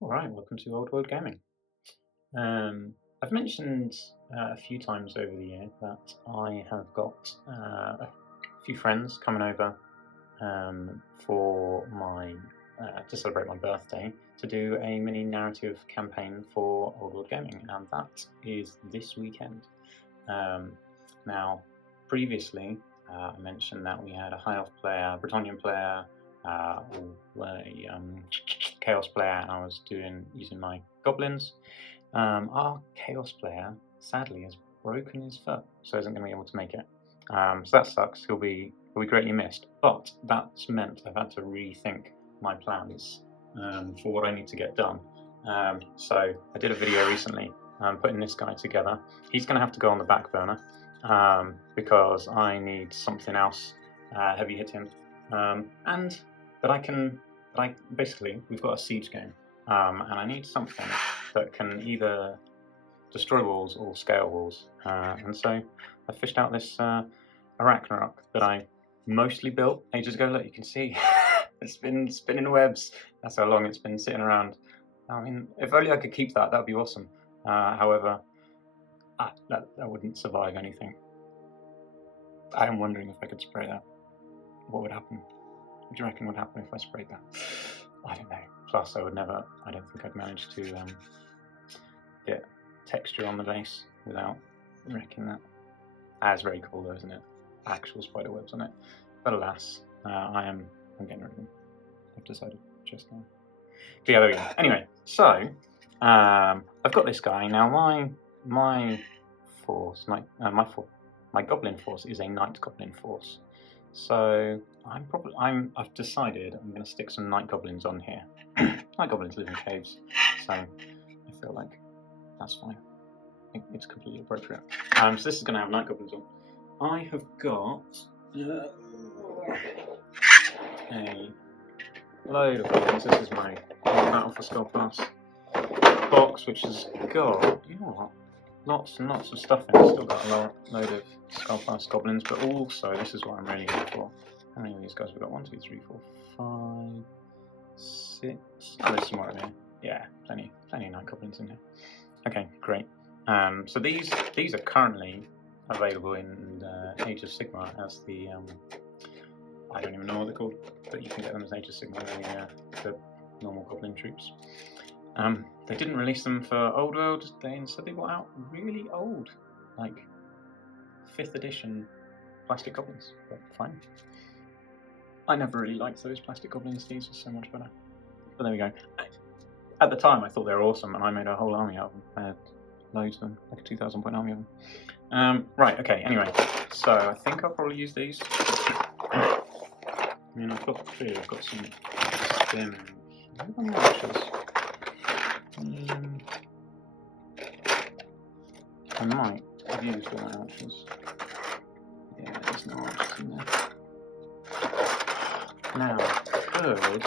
Alright, welcome to Old World Gaming. I've mentioned a few times over the year that I have got a few friends coming over for my to celebrate my birthday to do a mini narrative campaign for Old World Gaming, and that is this weekend. Now, previously I mentioned that we had a High Elf player, Bretonnian player, a Chaos player, and I was using my Goblins. Our Chaos player sadly has broken his foot, so isn't going to be able to make it. So that sucks. He'll be greatly missed. But that's meant I've had to rethink my plans for what I need to get done. So I did a video recently putting this guy together. He's going to have to go on the back burner because I need something else heavy hitting, and basically we've got a siege game, and I need something that can either destroy walls or scale walls, and so I fished out this Arachnorak that I mostly built ages ago. Look, you can see it's been spinning webs. That's how long it's been sitting around. I mean, if only I could keep that, that'd be awesome. However, that wouldn't survive anything. I am wondering if I could spray that. What would happen? What do you reckon would happen if I sprayed that? I don't know. Plus, I don't think I'd manage to get texture on the base without wrecking that. It's very cool though, isn't it? Actual spider webs on it. But alas, I'm getting rid of them. I've decided just now. But yeah, there we go. Anyway, so I've got this guy now. My Goblin force is a Night Goblin force. So I've decided I'm going to stick some Night Goblins on here. Night Goblins live in caves, so I feel like that's fine. It's completely appropriate. So this is going to have Night Goblins on. I have got a load of goblins. This is my Battle for Skull Pass box, which has got, you know what, lots and lots of stuff in it. Still got a load of Skull Pass goblins, but also, this is what I'm really here for. How many of these guys have we got? 1, 2, 3, 4, 5, 6. Oh, there's some more in here. Yeah, plenty of Night Goblins in here. Okay, great. So these are currently available in Age of Sigmar as the I don't even know what they're called, but you can get them as Age of Sigmar, the normal Goblin troops. They didn't release them for Old World. Instead they got out really old, like 5th edition plastic goblins. But fine. I never really liked those plastic goblins. These are so much better. But there we go. At the time, I thought they were awesome, and I made a whole army out of them. I had loads of them, like a 2,000 point army of them. Right, okay, anyway. So I think I'll probably use these. I mean, I've got some stem. I might have used all my archers. Yeah, there's no archers in there. Now, third, I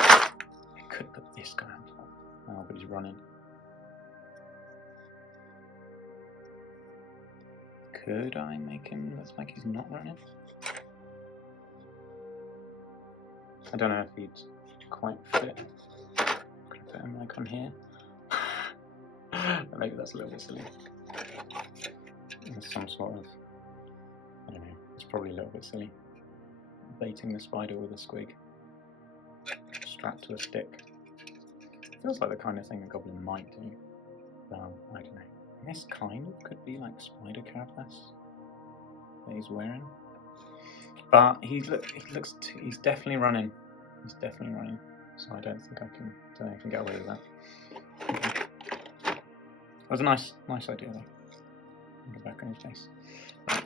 could put this guy on top. Oh, but he's running. Could I make him look like he's not running? I don't know if he'd quite fit. Could I put him like on here? Maybe that's a little bit silly. There's some sort of, I don't know, it's probably a little bit silly. Baiting the spider with a squig. Strapped to a stick. Feels like the kind of thing a goblin might do. I don't know. This kind of could be like spider carapace that he's wearing. But he's definitely running. He's definitely running. So I don't think I can get away with that. Okay. It was a nice idea though. Go back on his face. I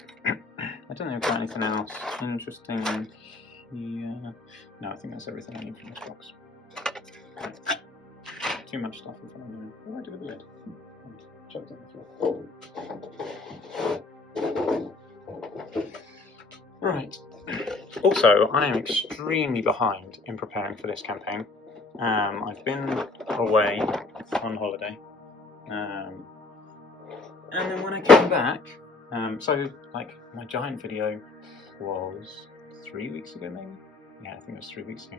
don't know if there's anything else interesting in here. No, I think that's everything I need from this box. Okay. Too much stuff in front of me. What do I do with the lid? Chucked it on the floor. Right. Also, I am extremely behind in preparing for this campaign. I've been away on holiday. And then when I came back, so like my giant video was 3 weeks ago maybe? yeah, I think it was 3 weeks ago.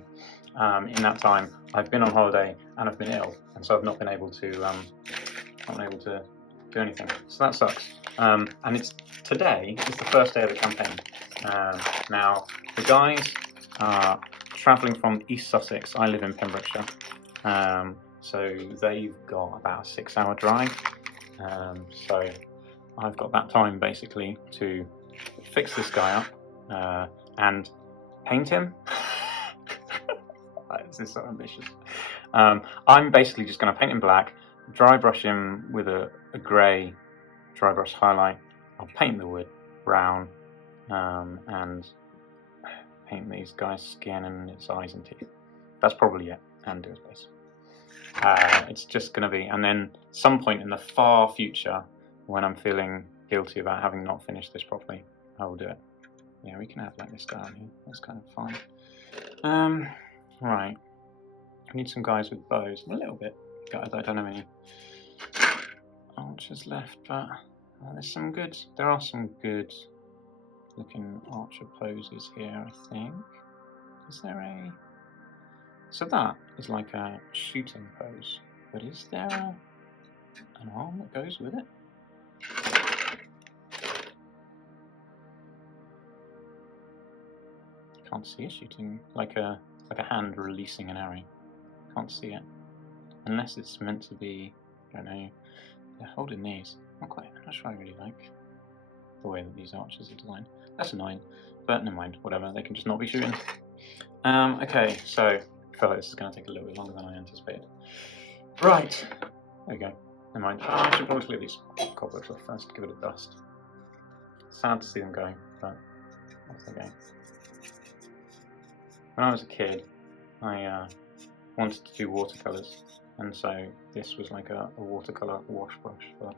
In that time, I've been on holiday and I've been ill, and so I've not been able to do anything. So that sucks. And today is the first day of the campaign. Now the guys are travelling from East Sussex. I live in Pembrokeshire, so they've got about a 6-hour drive. So I've got that time basically to fix this guy up and paint him. This is so ambitious. I'm basically just going to paint him black, dry brush him with a grey dry brush highlight. I'll paint the wood brown and paint these guys' skin and its eyes and teeth. That's probably it, and do his face. It's just going to be, and then some point in the far future, when I'm feeling guilty about having not finished this properly, I will do it. Yeah, we can have like this guy on here. That's kind of fun. Right. I need some guys with bows. A little bit. Guys, I don't have any archers left, but there are some good looking archer poses here, I think. Is there a... So that is like a shooting pose, but is there an arm that goes with it? Can't see a shooting, like a hand releasing an arrow. Can't see it, unless it's meant to be. I don't know. They're holding these. I'm not sure I really like the way that these archers are designed. That's annoying, but never mind. Whatever. They can just not be shooting. Okay, so I feel like this is going to take a little bit longer than I anticipated. Right. There we go. Never mind. I should probably clear these cobwebs off first. Give it a dust. Sad to see them going, but off they go. When I was a kid, I wanted to do watercolours, and so this was like a watercolour wash brush for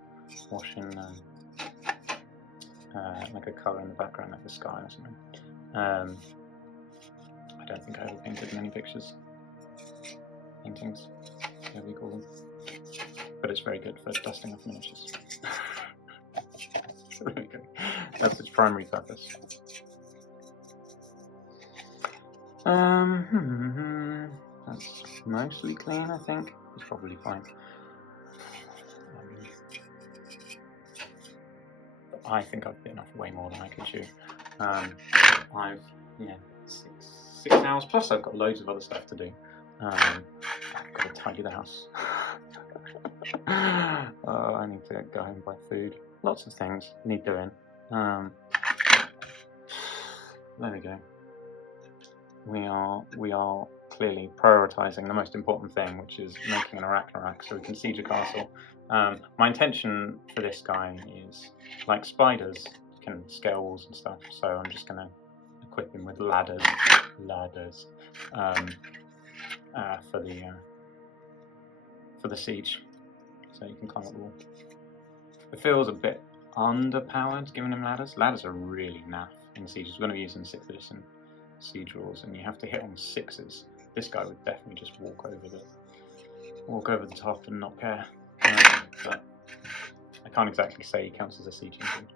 washing like a colour in the background, like the sky or something. I don't think I ever painted many paintings, whatever you call them, but it's very good for dusting off miniatures. So there we go. That's its primary purpose. That's mostly clean, I think. It's probably fine. I think I've bitten off way more than I could chew. I've 6 hours plus. I've got loads of other stuff to do. I've got to tidy the house. I need to go home and buy food. Lots of things need doing. There we go. We are clearly prioritising the most important thing, which is making an Arachnorak so we can siege a castle. My intention for this guy is, like spiders can scale walls and stuff, so I'm just going to equip him with ladders for the siege, so you can climb up the wall. It feels a bit underpowered giving him ladders. Ladders are really naff in sieges. We're going to be using 6th edition siege rules, and you have to hit on 6s. This guy would definitely just walk over the top and not care. But I can't exactly say he counts as a siege engine.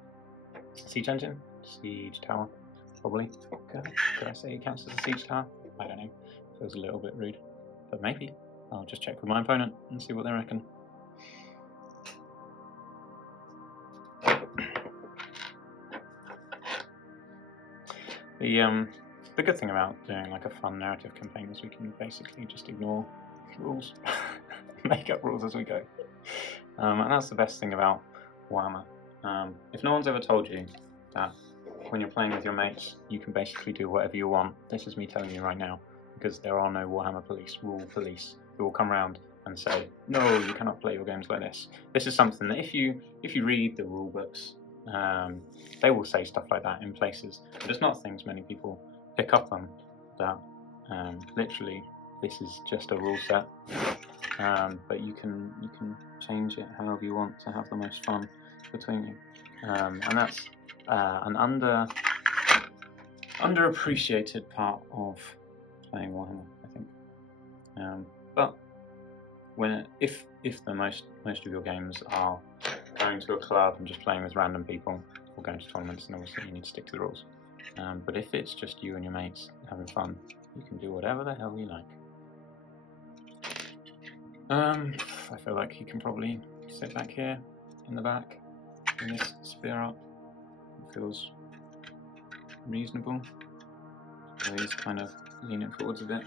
Siege engine? Siege tower, probably. Could I say he counts as a siege tower? I don't know. Feels a little bit rude, but maybe. I'll just check with my opponent and see what they reckon. The good thing about doing like a fun narrative campaign is we can basically just ignore rules, make up rules as we go, and that's the best thing about Warhammer. If no one's ever told you that when you're playing with your mates you can basically do whatever you want, this is me telling you right now, because there are no Warhammer rule police who will come around and say, no, you cannot play your games like this. This is something that if you read the rule books, they will say stuff like that in places, but it's not things many people pick up on, that literally this is just a rule set, but you can change it however you want to have the most fun between you, and that's an underappreciated part of playing Warhammer, I think. But if the most of your games are going to a club and just playing with random people, or going to tournaments, and obviously you need to stick to the rules. But if it's just you and your mates having fun, you can do whatever the hell you like. I feel like he can probably sit back here in the back in this spear up. It feels reasonable. So he's kind of leaning forwards a bit.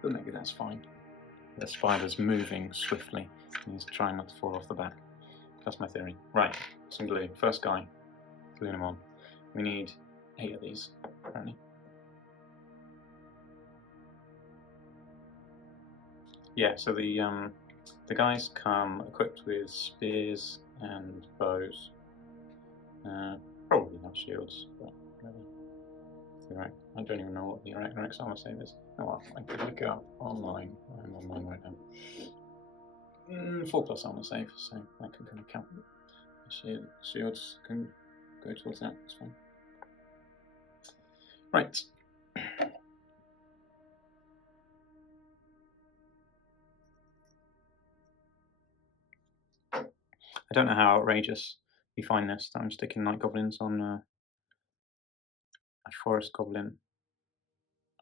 But maybe that's fine. The spider's moving swiftly and he's trying not to fall off the back. That's my theory. Right, some glue. First guy, gluing him on. We need 8 of these, apparently. Yeah, so the guys come equipped with spears and bows. Probably not shields, but maybe. I don't even know what the Arachnorak's armor save is. Oh well, I could look it up online. I'm online right now. 4+ armor save, so that can kind of count. Shields can go towards that, it's fine. Right. I don't know how outrageous you find this, that I'm sticking night goblins on a forest goblin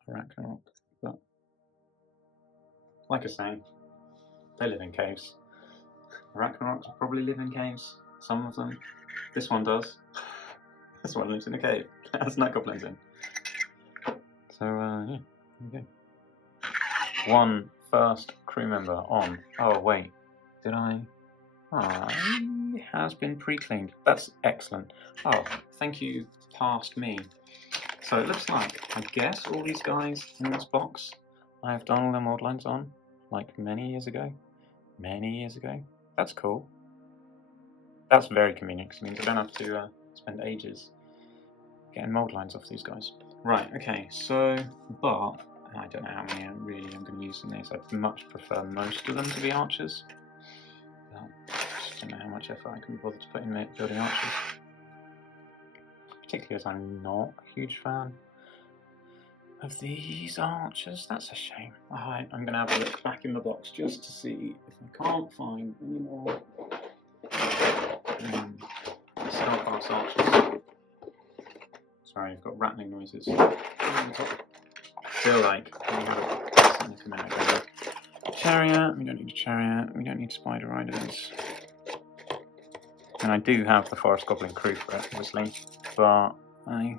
Arachnorak, but like I say, they live in caves. Arachnoraks probably live in caves, some of them. This one does. This one lives in a cave. Has night goblins in. So, yeah, there you go. One first crew member on. Oh, wait, did I? Ah, it has been pre-cleaned. That's excellent. Oh, thank you, past me. So it looks like, I guess, all these guys in this box, I have done all their mold lines on, like many years ago. Many years ago. That's cool. That's very convenient, because it means I don't have to spend ages getting mold lines off these guys. Right, okay, so, but, I don't know how many I really am going to use in these. I'd much prefer most of them to be archers. I don't know how much effort I can be bothered to put in building archers. Particularly as I'm not a huge fan of these archers. That's a shame. Alright, I'm going to have a look back in the box just to see if I can't find any more Skull Pass archers. Sorry, I've got rattling noises. I feel like we have something coming out there. Chariot, we don't need a chariot, we don't need spider riders. And I do have the Forest Goblin crew for it, obviously, but I've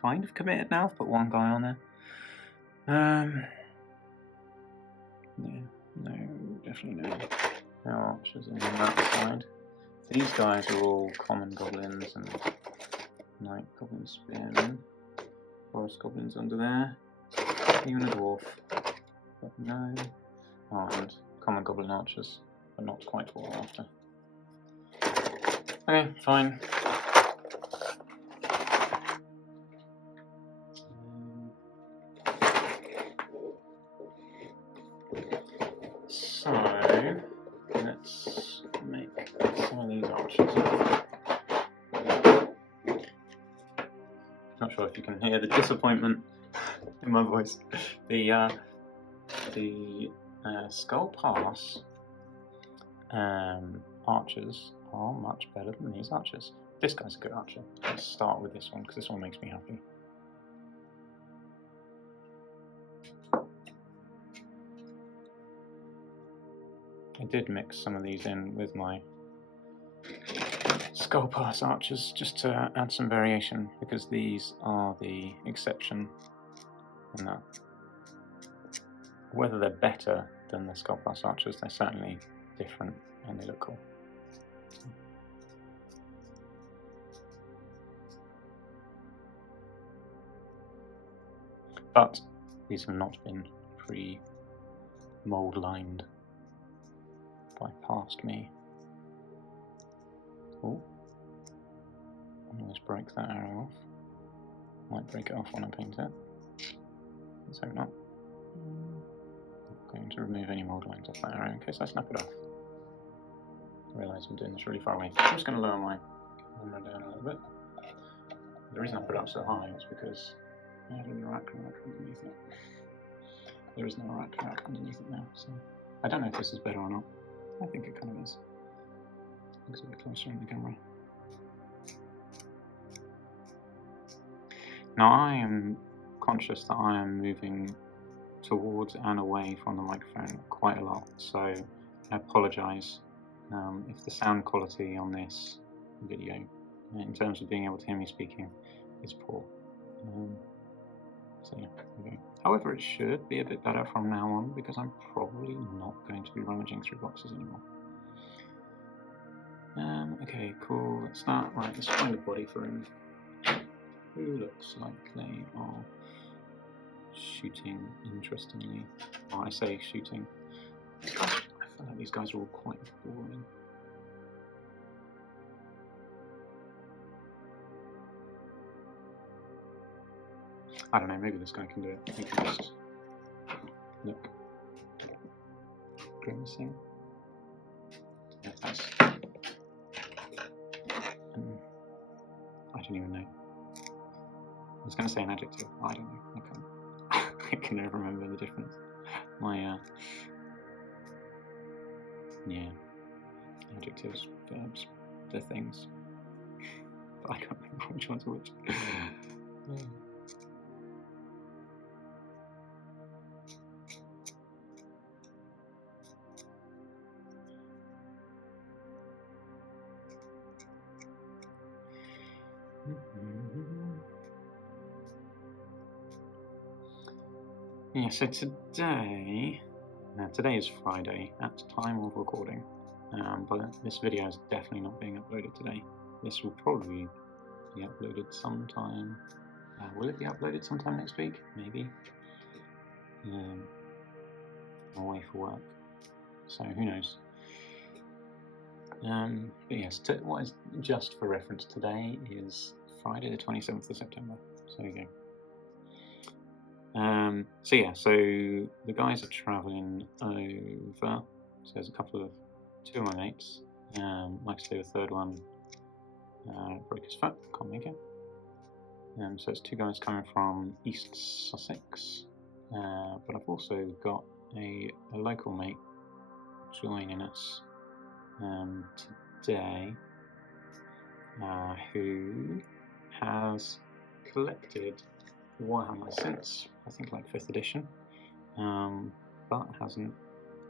kind of committed now, I've put one guy on there. Yeah, no, definitely no archers on that side. These guys are all common goblins and night goblin spearmen. Forest goblins under there. Even a dwarf, but no. Oh, and common goblin archers, but not quite what we're after. Okay, fine. So, let's make some of these archers. Not sure if you can hear the disappointment in my voice. The Skull Pass archers are much better than these archers. This guy's a good archer. Let's start with this one because this one makes me happy. I did mix some of these in with my Skull Pass archers just to add some variation because these are the exception in that. Whether they're better than the Skull Pass archers, they're certainly different and they look cool. But these have not been pre-mold lined by past me. Oh, almost break that arrow off. Might break it off when I paint it. Let's hope not. I'm going to remove any mold lines off that arrow in case I snap it off. I realise I'm doing this really far away. I'm just going to lower my camera down a little bit. The reason I put it up so high is because I have an Arachnorak underneath it. There is no Arachnorak underneath it now, so I don't know if this is better or not. I think it kind of is. Looks a bit closer in the camera. Now I am conscious that I am moving towards and away from the microphone quite a lot, so I apologise if the sound quality on this video, in terms of being able to hear me speaking, is poor. So yeah, okay. However, it should be a bit better from now on because I'm probably not going to be rummaging through boxes anymore. Okay, cool. Let's start. Right, let's find a body for him. Who looks like they are shooting interestingly? Oh, I say shooting. I feel like these guys are all quite boring. I don't know, maybe this guy can do it. He can just look grimacing. Yeah, that's... I don't even know. I was going to say an adjective. I don't know. I can't. I can never remember the difference. My, yeah. Adjectives, verbs, they're things. But I can't remember which one's which. Yeah. Yeah, so today is Friday at the time of recording, but this video is definitely not being uploaded today. This will probably be uploaded sometime. Will it be uploaded sometime next week? Maybe. I'm away for work, so who knows. But yes, what is just for reference today is Friday the 27th of September. So there you go. So yeah, so the guys are travelling over. So there's two of my mates. Like I say, the third one broke his foot, can't make it. So it's two guys coming from East Sussex. But I've also got a local mate joining us today, who has collected Warhammer since I think like 5th edition, but hasn't.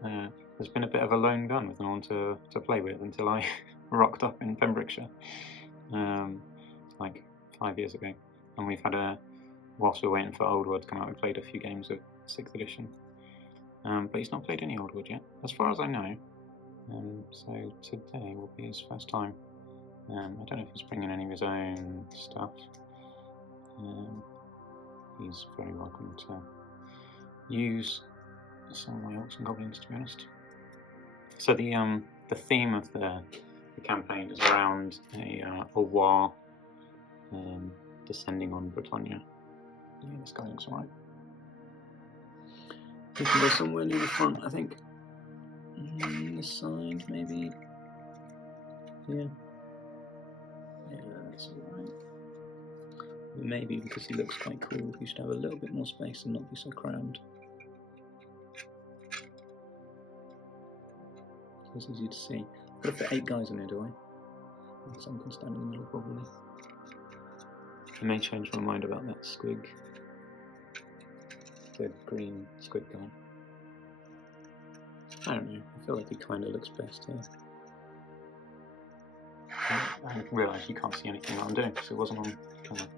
There's been a bit of a lone gun with no one to play with until I rocked up in Pembrokeshire, like 5 years ago, and we've had whilst we're waiting for Old World to come out, we played a few games of 6th edition, but he's not played any Old World yet, as far as I know. So today will be his first time. I don't know if he's bringing any of his own stuff. He's very welcome to use some of my orcs and goblins, to be honest. So the theme of the campaign is around a war descending on Britannia. Yeah, this guy looks alright. We can go somewhere near the front, I think. This side, maybe. Yeah. Yeah, that's alright. Maybe because he looks quite cool, he should have a little bit more space and not be so crammed. It's easy to see. I've got to fit 8 guys in here, do I? Some can stand in the middle, probably. I may change my mind about that squig. The green squid guy. I don't know, I feel like he kind of looks best here. I realise you can't see anything that I'm doing because it wasn't on camera.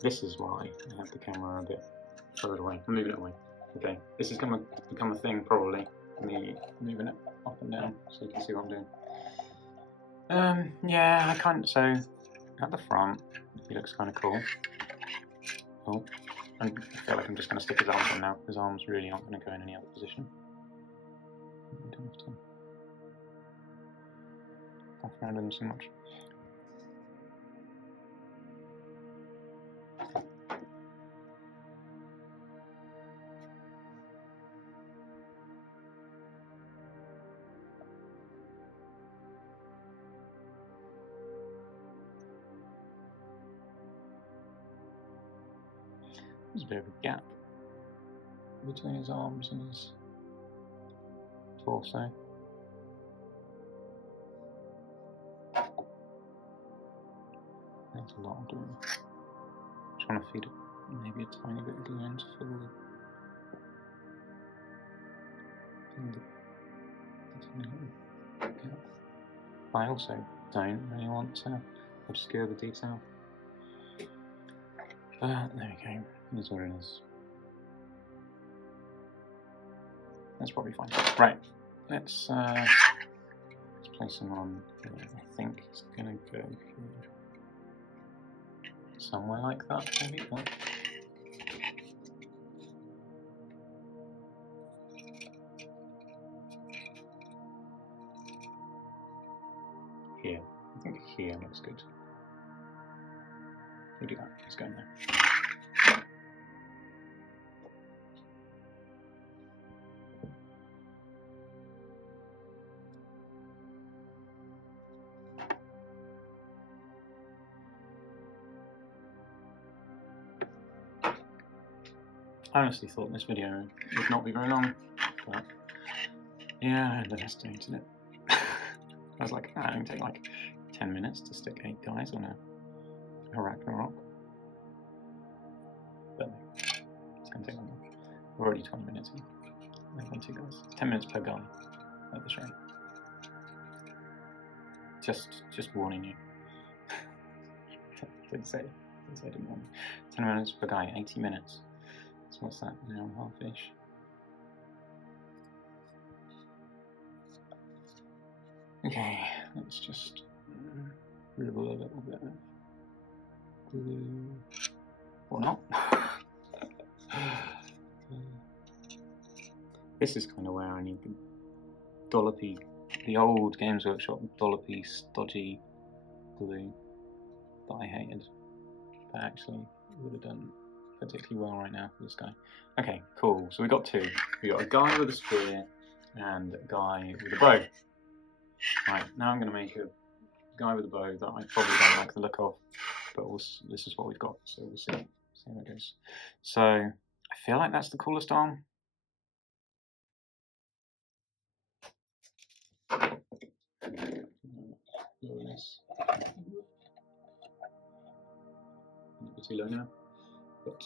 This is why I have the camera a bit further away. I'm moving it away. Okay, this is going to become a thing probably. Me moving it up and down so you can see what I'm doing. Yeah, so at the front, he looks kind of cool. Oh, I feel like I'm just going to stick his arms on now. His arms really aren't going to go in any other position. I don't have to faff around him so much. There's a bit of a gap between his arms and his torso. There's a lot of glue. Trying to feed it maybe a tiny bit of glue in to fill the gap. I also don't really want to obscure the detail. There we go. Here's what it is. That's probably fine. Right. Let's place him on here. I think he's gonna go here. Somewhere like that, maybe? Oh. Here. I think here looks good. We'll do that. He's going there. I honestly thought this video would not be very long, but yeah, I underestimated it. I was like, it can take like 10 minutes to stick 8 guys on a Arachnorak. But it's going to take longer. We're already 20 minutes in. I've done 2 guys. 10 minutes per guy at this rate. Just warning you. Didn't say didn't warn you. 10 minutes per guy, 80 minutes. So what's that? An hour and a half-ish. Okay, let's just dribble a little bit of glue. Or not. This is kind of where I need the dollopy, the old Games Workshop dollopy, stodgy glue that I hated. But actually would have done particularly well right now for this guy. Okay, cool. So we got 2. We got a guy with a spear and a guy with a bow. Right, now I'm going to make a guy with a bow that I probably don't like the look of, but this is what we've got, so we'll see how it goes. So I feel like that's the coolest arm. Lower this. A bit too low now, but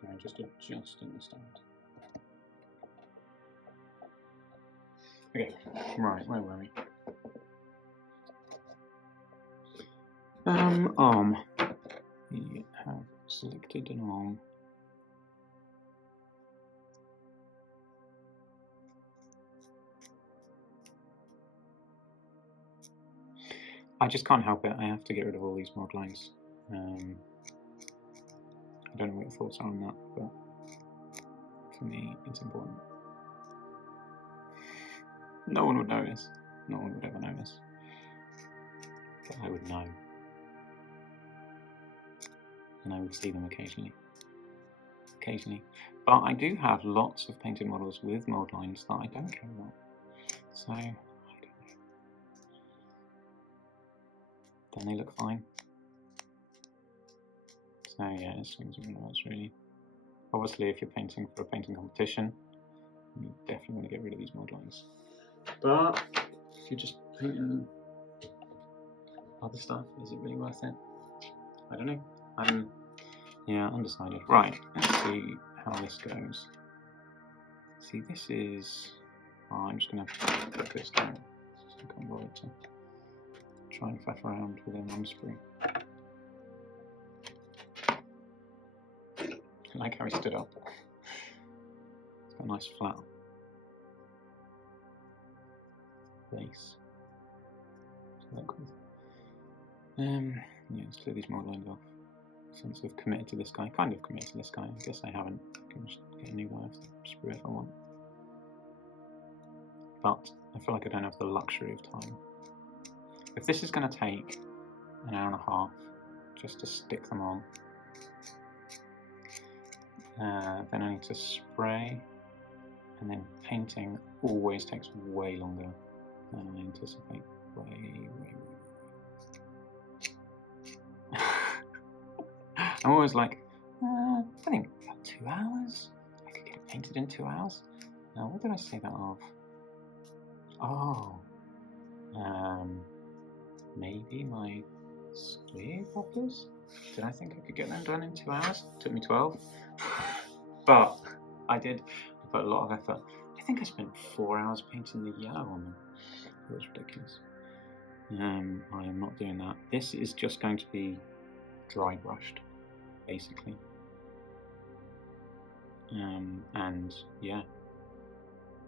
sorry, just adjusting the stand. Okay, right, where were we? Arm. We have selected an arm. I just can't help it. I have to get rid of all these mod lines. I don't know what your thoughts are on that, but for me, it's important. No one would notice. No one would ever notice. But I would know. And I would see them occasionally. But I do have lots of painted models with mold lines that I don't care about. So, I don't know. Don't they look fine? So yeah, it swings and roundabouts really. Obviously, if you're painting for a painting competition, you definitely want to get rid of these mold lines. But if you're just painting other stuff, is it really worth it? I don't know. Yeah, undecided. Right, let's see how this goes. See, this is. Oh, I'm just going to put this down. So I can't bother to try and faff around with an unsprue. I like how he stood up. It's got a nice flat base. So that cool. Yeah, let's clear these mold lines off. Since I've committed to this guy, kind of committed to this guy. I guess I haven't. I can just get a new guy off the sprue if I want. But I feel like I don't have the luxury of time. If this is going to take an hour and a half just to stick them on, then I need to spray, and then painting always takes way longer than I anticipate. Way. I'm always like, I think about 2 hours. I could get it painted in 2 hours. Now, what did I say that of? Oh. Maybe my square poppers? Did I think I could get them done in 2 hours? It took me 12. But I put a lot of effort. I think I spent 4 hours painting the yellow on them. It was ridiculous. I am not doing that. This is just going to be dry brushed, basically. And yeah.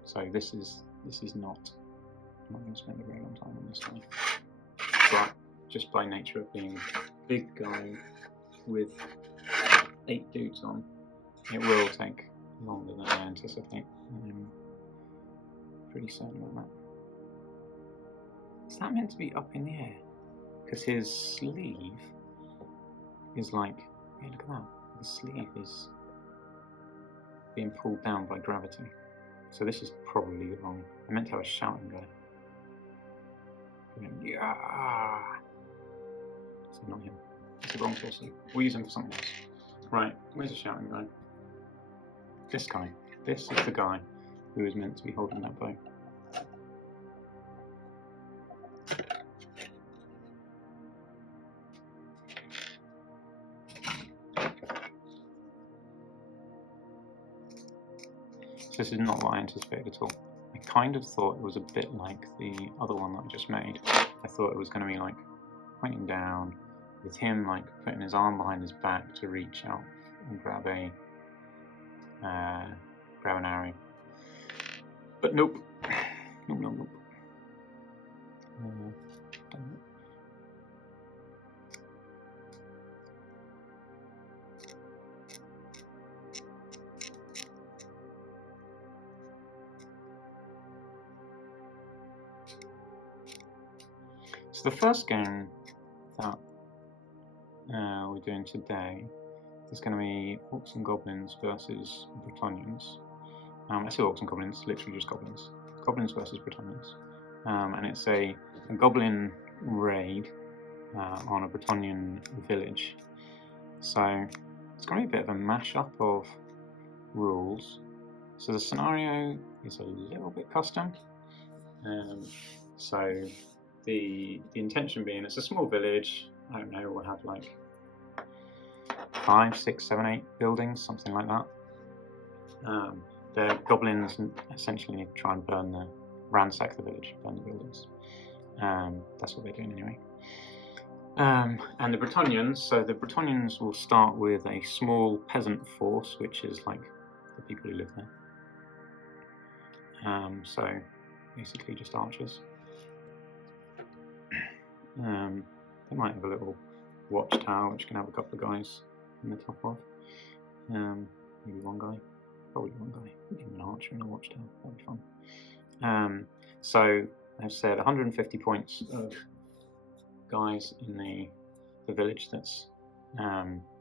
So this is not. I'm not going to spend a very long time on this one. But just by nature of being a big guy with 8 dudes on, it will take longer than I anticipate. I'm pretty certain about that. Is that meant to be up in the air? Because his sleeve is like, hey, look at that. The sleeve is being pulled down by gravity. So this is probably wrong. I meant to have a shouting guy. Yeah. So not him. It's the wrong sorcerer. We'll use him for something else. Right, where's the shouting guy? This guy. This is the guy who is meant to be holding that bow. So this is not what I anticipated at all. I kind of thought it was a bit like the other one that I just made. I thought it was going to be like pointing down, with him like putting his arm behind his back to reach out and grab an arrow. But nope. Nope. So the first game that we're doing today is going to be Orcs and Goblins versus Bretonnians. I say Orcs and Goblins, literally just Goblins. Goblins versus Bretonnians. And it's a Goblin raid on a Bretonnian village. So it's going to be a bit of a mashup of rules. So the scenario is a little bit custom. So the intention being, it's a small village. I don't know, we'll have like 5, 6, 7, 8 buildings, something like that. The goblins essentially need to try and ransack the village, burn the buildings. That's what they're doing anyway. And the Bretonnians, so the Bretonnians will start with a small peasant force, which is like the people who live there. So basically just archers. They might have a little watchtower which can have a couple of guys in the top of. Maybe one guy. Probably one guy. Maybe an archer in a watchtower. That'd be fun. So I've said 150 points of guys in the village that's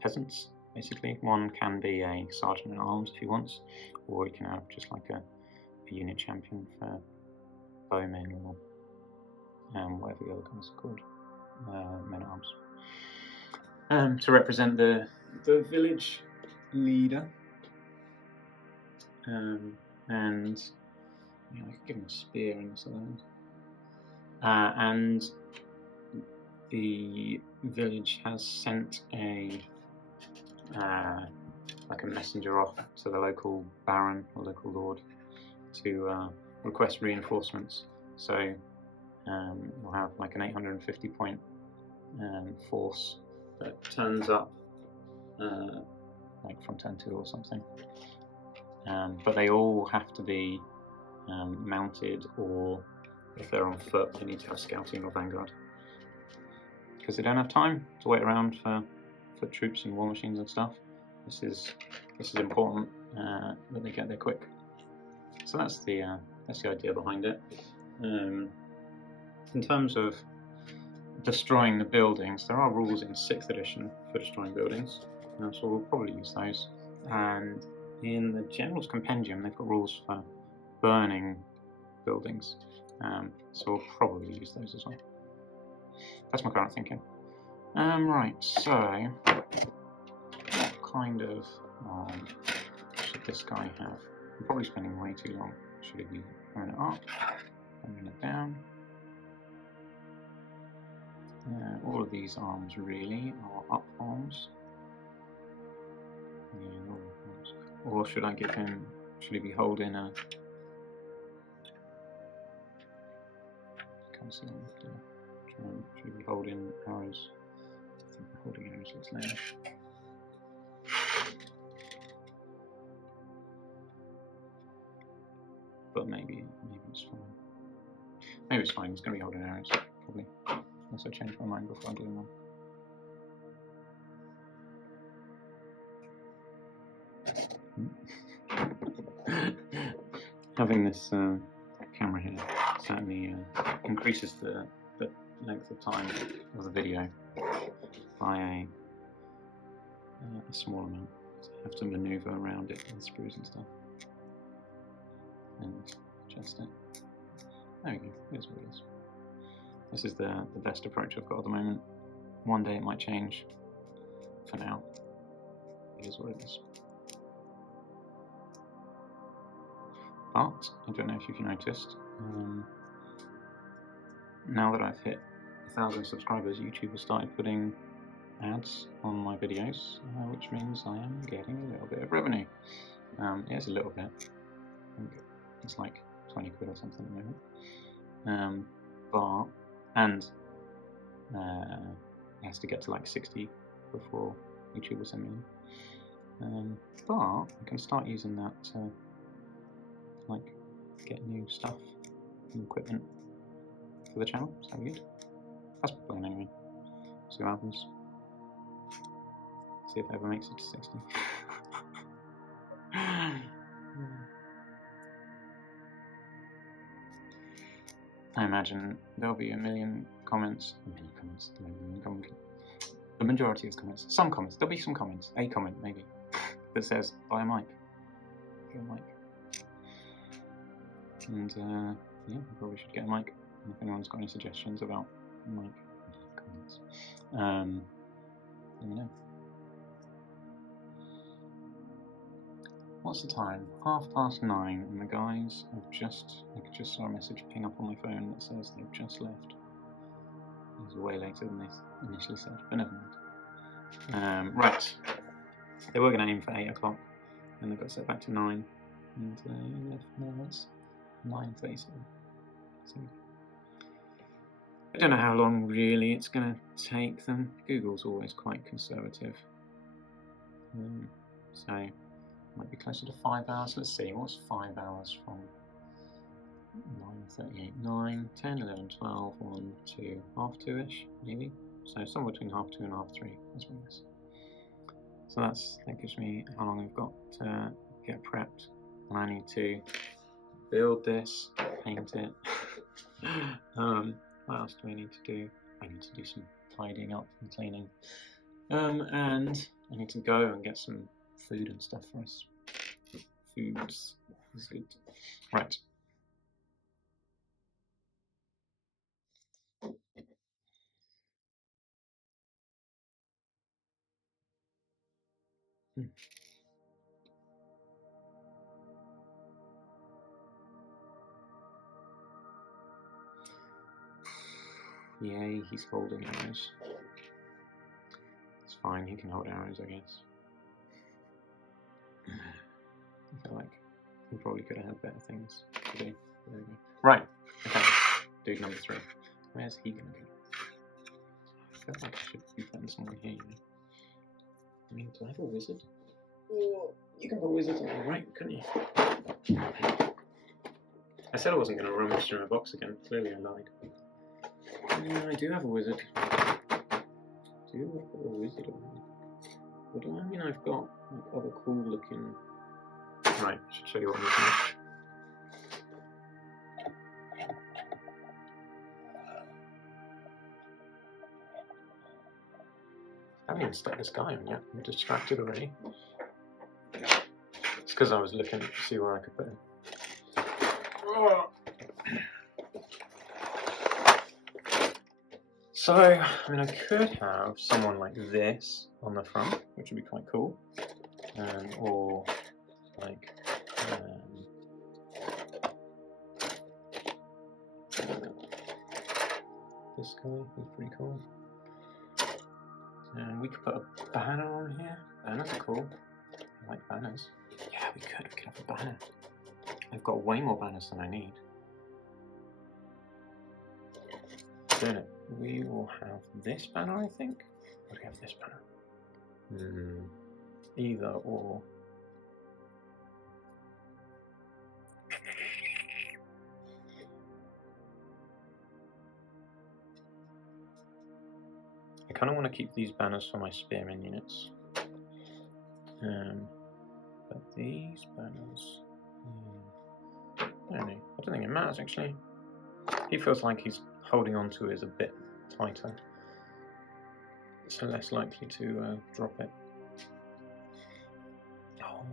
peasants, basically. One can be a sergeant in arms if he wants, or he can have just like a unit champion for bowmen or whatever the other guys are called, men at arms, to represent the village leader. And I could give him a spear in this land. And the village has sent a messenger off to the local baron or local lord to request reinforcements. So we'll have like an 850 point force that turns up like from turn 2 or something. But they all have to be mounted, or if they're on foot, they need to have scouting or vanguard. Because they don't have time to wait around for troops and war machines and stuff. This is important that they get there quick. So that's the idea behind it. In terms of destroying the buildings, there are rules in 6th edition for destroying buildings, so we'll probably use those. And in the General's Compendium, they've got rules for burning buildings, so we'll probably use those as well. That's my current thinking. Right, so what kind of should this guy have? I'm probably spending way too long. Should he be throwing it up? bringing it down. All of these arms really are up arms. Yeah, all up arms. Or should I give him? Should he be holding a? Can't see on the should he be holding arrows? I think holding arrows looks lame. But maybe it's fine. Maybe it's fine. He's going to be holding arrows probably. Unless I change my mind before I do one. Having this camera here certainly increases the length of time of the video by a small amount. So I have to maneuver around it with screws and stuff and adjust it. There we go. Here's what it is. This is the best approach I've got at the moment. One day it might change. For now, it is what it is. But I don't know if you've noticed, now that I've hit 1,000 subscribers, YouTube has started putting ads on my videos, which means I am getting a little bit of revenue. It is a little bit. I think it's like 20 quid or something at the moment. It has to get to like 60 before YouTube will send me in. But I can start using that to like get new stuff and equipment for the channel. Sound good? That's my plan anyway. See what happens. See if it ever makes it to 60. I imagine there'll be a million comments. The majority of comments. Some comments. There'll be some comments. A comment maybe that says buy a mic. Get a mic. And yeah, I probably should get a mic. If anyone's got any suggestions about a mic, comments, let me know. What's the time? 9:30, and the guys have I just saw a message ping up on my phone that says they've just left. It was way later than they initially said, but never mind. Right, they were going to aim for 8 o'clock, and they got set back to 9, and they left now. It's 9:37. So I don't know how long really it's going to take them. Google's always quite conservative, so it might be closer to 5 hours. Let's see, what's 5 hours from 9:38? 9, 10, 11, 12, 1, 2, half 2-ish, maybe. So somewhere between half 2 and half 3, that's my guess. So that gives me how long I've got to get prepped, and I need to build this, paint it. What else do I need to do? I need to do some tidying up and cleaning. And I need to go and get some food and stuff for us. Foods is good. Right. Yay, he's holding arrows. It's fine, he can hold arrows, I guess. I feel like he probably could have had better things to do. There we go. Right, okay. Dude number 3. Where's he gonna go? I feel like I should be putting somewhere here, you know. I mean, do I have a wizard? Oh, you can have a wizard on the right, couldn't you? I said I wasn't going to rummage through my box again. Clearly I lied. Yeah, I do have a wizard. Do I have a wizard on me? What do I mean? I've got like other cool looking. Right, I should show you what I'm looking at. I haven't even stuck this guy on yet. I'm distracted already. It's because I was looking to see where I could put him. So, I mean, I could have someone like this on the front, which would be quite cool, or like this guy, he's pretty cool. And we could put a banner on here. Banners are cool. I like banners. Yeah, we could have a banner. I've got way more banners than I need. Then we will have this banner, I think. Or do we have this banner? Either or. I kind of want to keep these banners for my spearman units. But these banners... I don't know. I don't think it matters, actually. He feels like he's holding on to it a bit tighter. So less likely to drop it. Oh.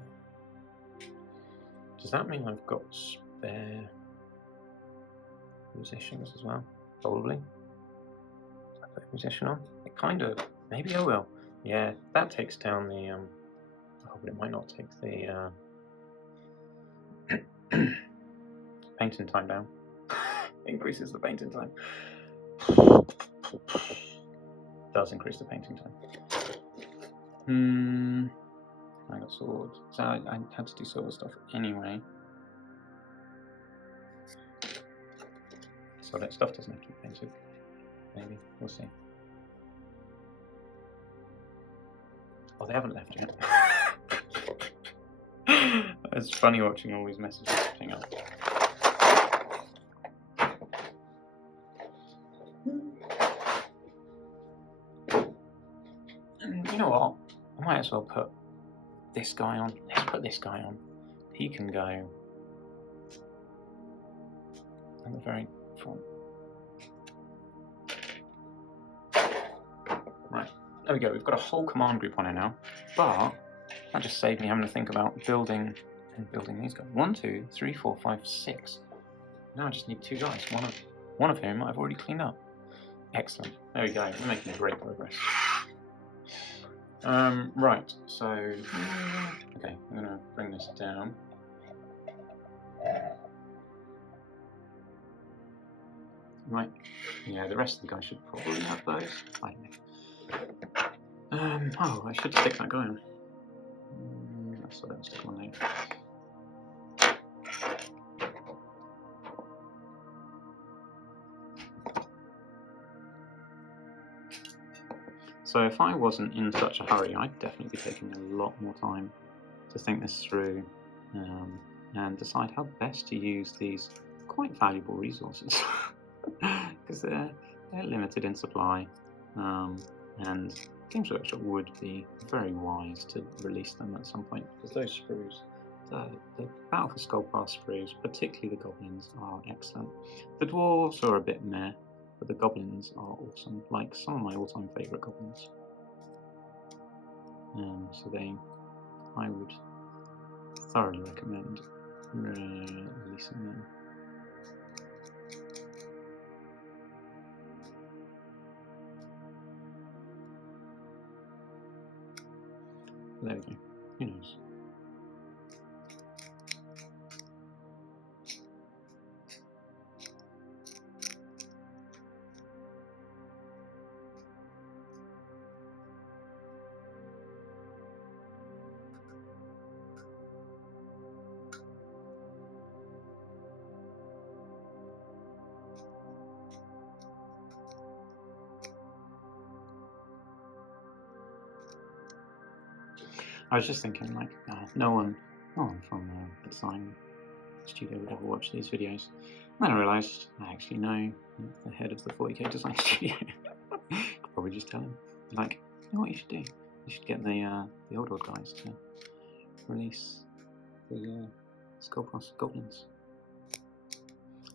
Does that mean I've got spare musicians as well? Probably. Did I put a musician on? It kind of... Maybe I will. Yeah, that takes down the... Oh, but it might not take the... painting time down. Increases the painting time. Does increase the painting time. I got sword. So I had to do sword stuff anyway. So that stuff doesn't have to be painted. Maybe. We'll see. Oh, they haven't left yet. It's funny watching all these messages popping up. You know what? I might as well put this guy on. Let's put this guy on. He can go at the very front. Right, there we go. We've got a whole command group on it now. But that just saved me having to think about building these guys. 1, 2, 3, 4, 5, 6. Now I just need 2 guys. One of whom I've already cleaned up. Excellent. There we go. We're making great progress. Right, so okay, I'm gonna bring this down. Right, yeah, the rest of the guys should probably have those. I don't know. Oh, I should stick that going. So let's stick one there. So if I wasn't in such a hurry, I'd definitely be taking a lot more time to think this through and decide how best to use these quite valuable resources. Because they're limited in supply, and Games Workshop would be very wise to release them at some point, because those sprues, the Battle for Skullpass sprues, particularly the goblins, are excellent. The dwarves are a bit meh, but the goblins are awesome, like some of my all-time favourite goblins. So I would thoroughly recommend releasing them. There we go. Who knows? I was just thinking, like, no one from the design studio would ever watch these videos. And then I realised I actually know the head of the 40k design studio. Could probably just tell him, like, you know what you should do? You should get the old guys to release the Skullpass goblins.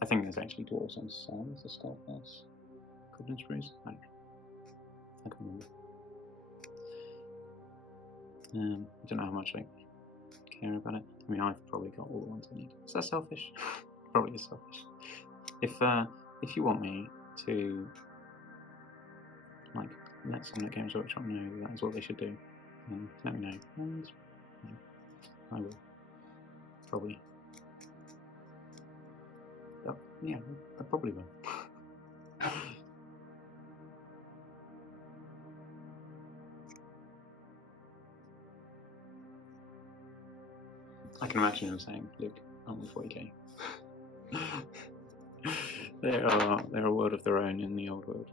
I think there's actually dwarves on some of the Skullpass goblin sprues. I can't remember. I don't know how much I care about it. I mean, I've probably got all the ones I need. Is that selfish? Probably is selfish. If you want me to, like, let someone at Games Workshop know that is what they should do, then let me know, and I will. Probably. Yeah, I probably will. can imagine him saying, Luke, I'm on 40k. They're a world of their own in the old world.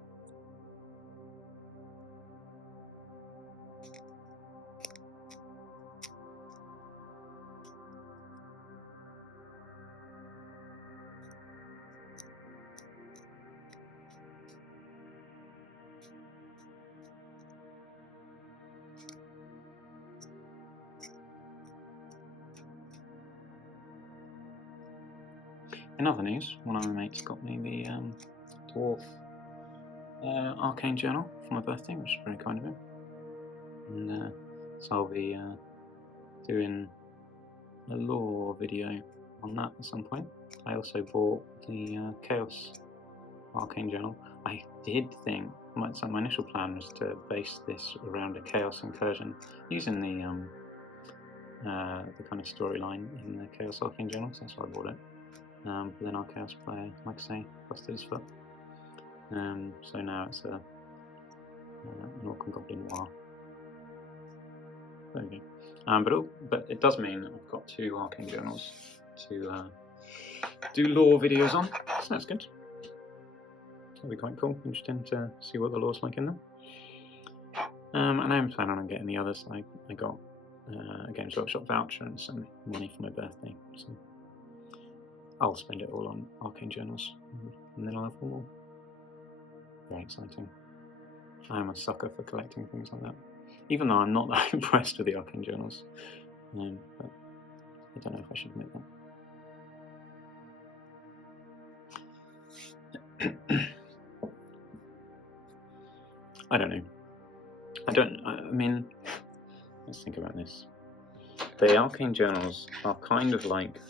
In other news, one of my mates got me the Dwarf Arcane Journal for my birthday, which is very kind of him. And so I'll be doing a lore video on that at some point. I also bought the Chaos Arcane Journal. I did think, so my initial plan was to base this around a Chaos incursion using the kind of storyline in the Chaos Arcane Journal, so that's why I bought it. But then our Chaos player, like I say, busted his foot. So now it's an Orc and Goblin Noir. There we go. But it does mean I've got 2 Arcane Journals to do lore videos on, so that's good. That'll be quite cool. Interesting to see what the lore's like in them. And I'm planning on getting the others. I got a Games Workshop voucher and some money for my birthday, so I'll spend it all on Arcane Journals, and then I'll have one more. Very exciting. I am a sucker for collecting things like that, even though I'm not that impressed with the Arcane Journals. But I don't know if I should admit that. I don't know. I mean, let's think about this. The Arcane Journals are kind of like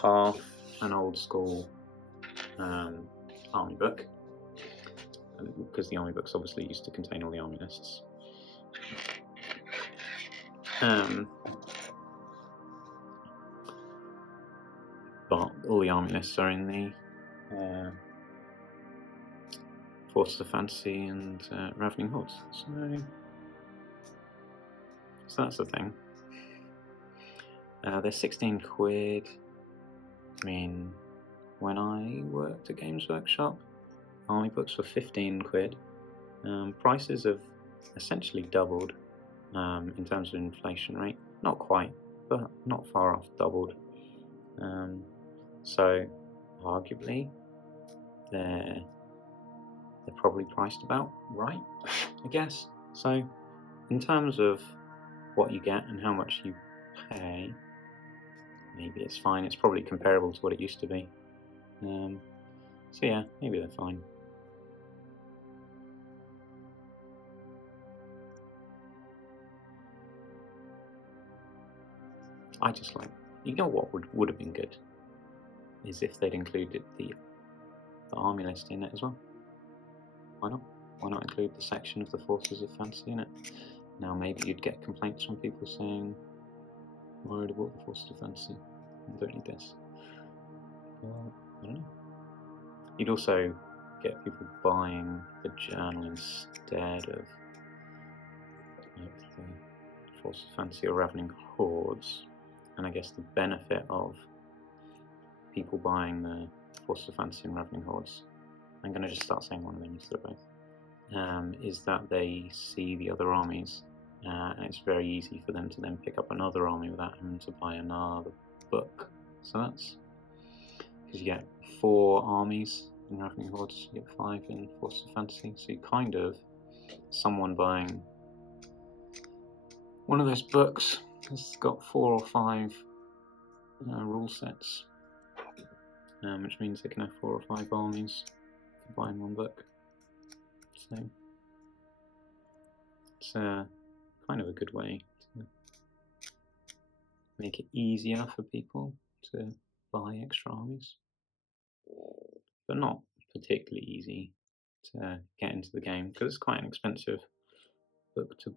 half an old school army book, because the army books obviously used to contain all the army lists. But all the army lists are in the Forces of Fantasy and Ravening Hordes. So that's the thing. They're 16 quid. I mean, when I worked at Games Workshop, army books were 15 quid. Prices have essentially doubled in terms of inflation rate. Not quite, but not far off doubled. So arguably they're probably priced about right, I guess. So in terms of what you get and how much you pay, maybe it's fine. It's probably comparable to what it used to be. So yeah, maybe they're fine. I just like, you know what would have been good is if they'd included the army list in it as well. Why not? Why not include the section of the Forces of Fantasy in it? Now maybe you'd get complaints from people saying, I already bought the Forces of Fantasy, I don't need this. Well, I don't know. You'd also get people buying the journal instead of like the Forces of Fantasy or Ravening Hordes. And I guess the benefit of people buying the Forces of Fantasy and Ravening Hordes, I'm going to just start saying one of them instead of both, is that they see the other armies, and it's very easy for them to then pick up another army without having to buy another book. So that's because you get 4 armies in Ravening Hordes, you get 5 in Forces of Fantasy, so you kind of, someone buying one of those books has got 4 or 5 rule sets, which means they can have 4 or 5 armies to buy in one book. So it's kind of a good way to make it easier for people to buy extra armies, but not particularly easy to get into the game because it's quite an expensive book to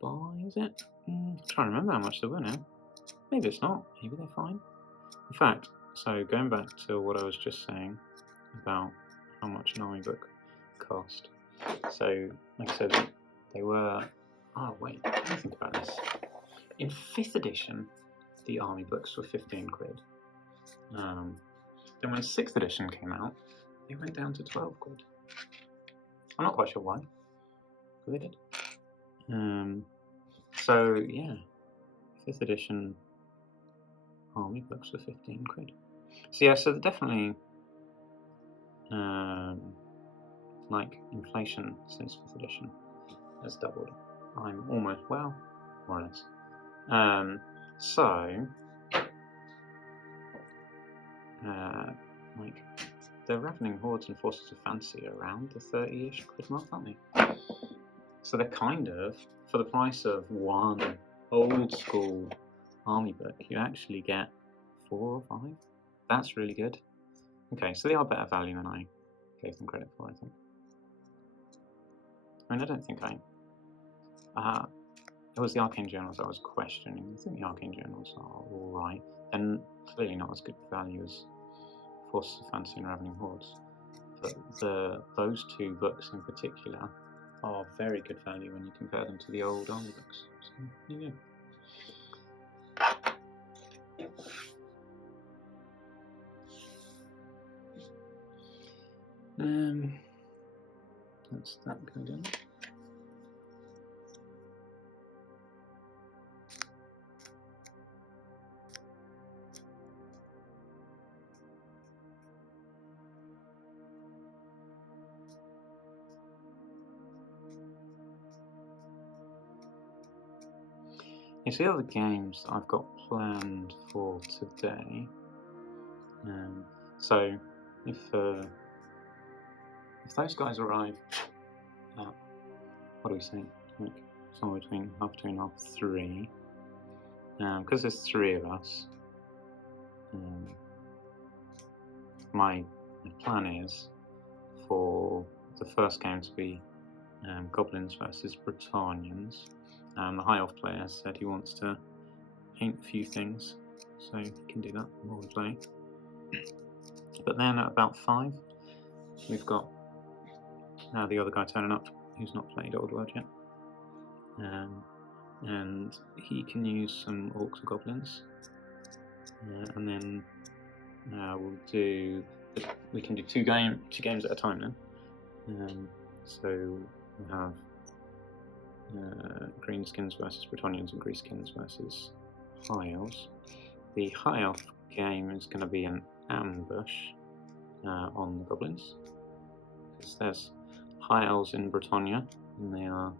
buy, is it? I'm trying to remember how much they were now. Maybe it's not, maybe they're fine. In fact, so going back to what I was just saying about how much an army book cost. So, like I said, they were, oh wait, let me think about this. In 5th edition, the army books for 15 quid. Then when 6th edition came out, they went down to 12 quid. I'm not quite sure why, but they did. So yeah, 5th edition army books for 15 quid. So yeah, so definitely like inflation since 5th edition has doubled. I'm almost, well, more or less. So like the Ravening Hordes and Forces of Fancy are around the 30-ish quid mark, aren't they? So they're kind of, for the price of one old school army book, you actually get 4 or 5. That's really good. Okay, so they are better value than I gave them credit for, I think. I mean, I don't think it was the Arcane Journals I was questioning. I think the Arcane Journals are alright, and clearly not as good value as Forces of Fancy and Ravening Hordes. But those two books in particular are very good value when you compare them to the old army books. So, yeah. That's that go done. You see other games that I've got planned for today. So if those guys arrive at, what do we say, like somewhere between 2:30 and 3, because there's 3 of us, my plan is for the first game to be Goblins versus Bretonnians. The High Elf player said he wants to paint a few things, so he can do that while we play. But then at about 5, we've got the other guy turning up who's not played Old World yet. And he can use some Orcs and Goblins. And then we can do two games at a time then. So we'll have Greenskins versus Bretonnians and Greaskins versus High Elves. The High Elf game is going to be an ambush on the Goblins. Because there's High Elves in Bretonnia, and they are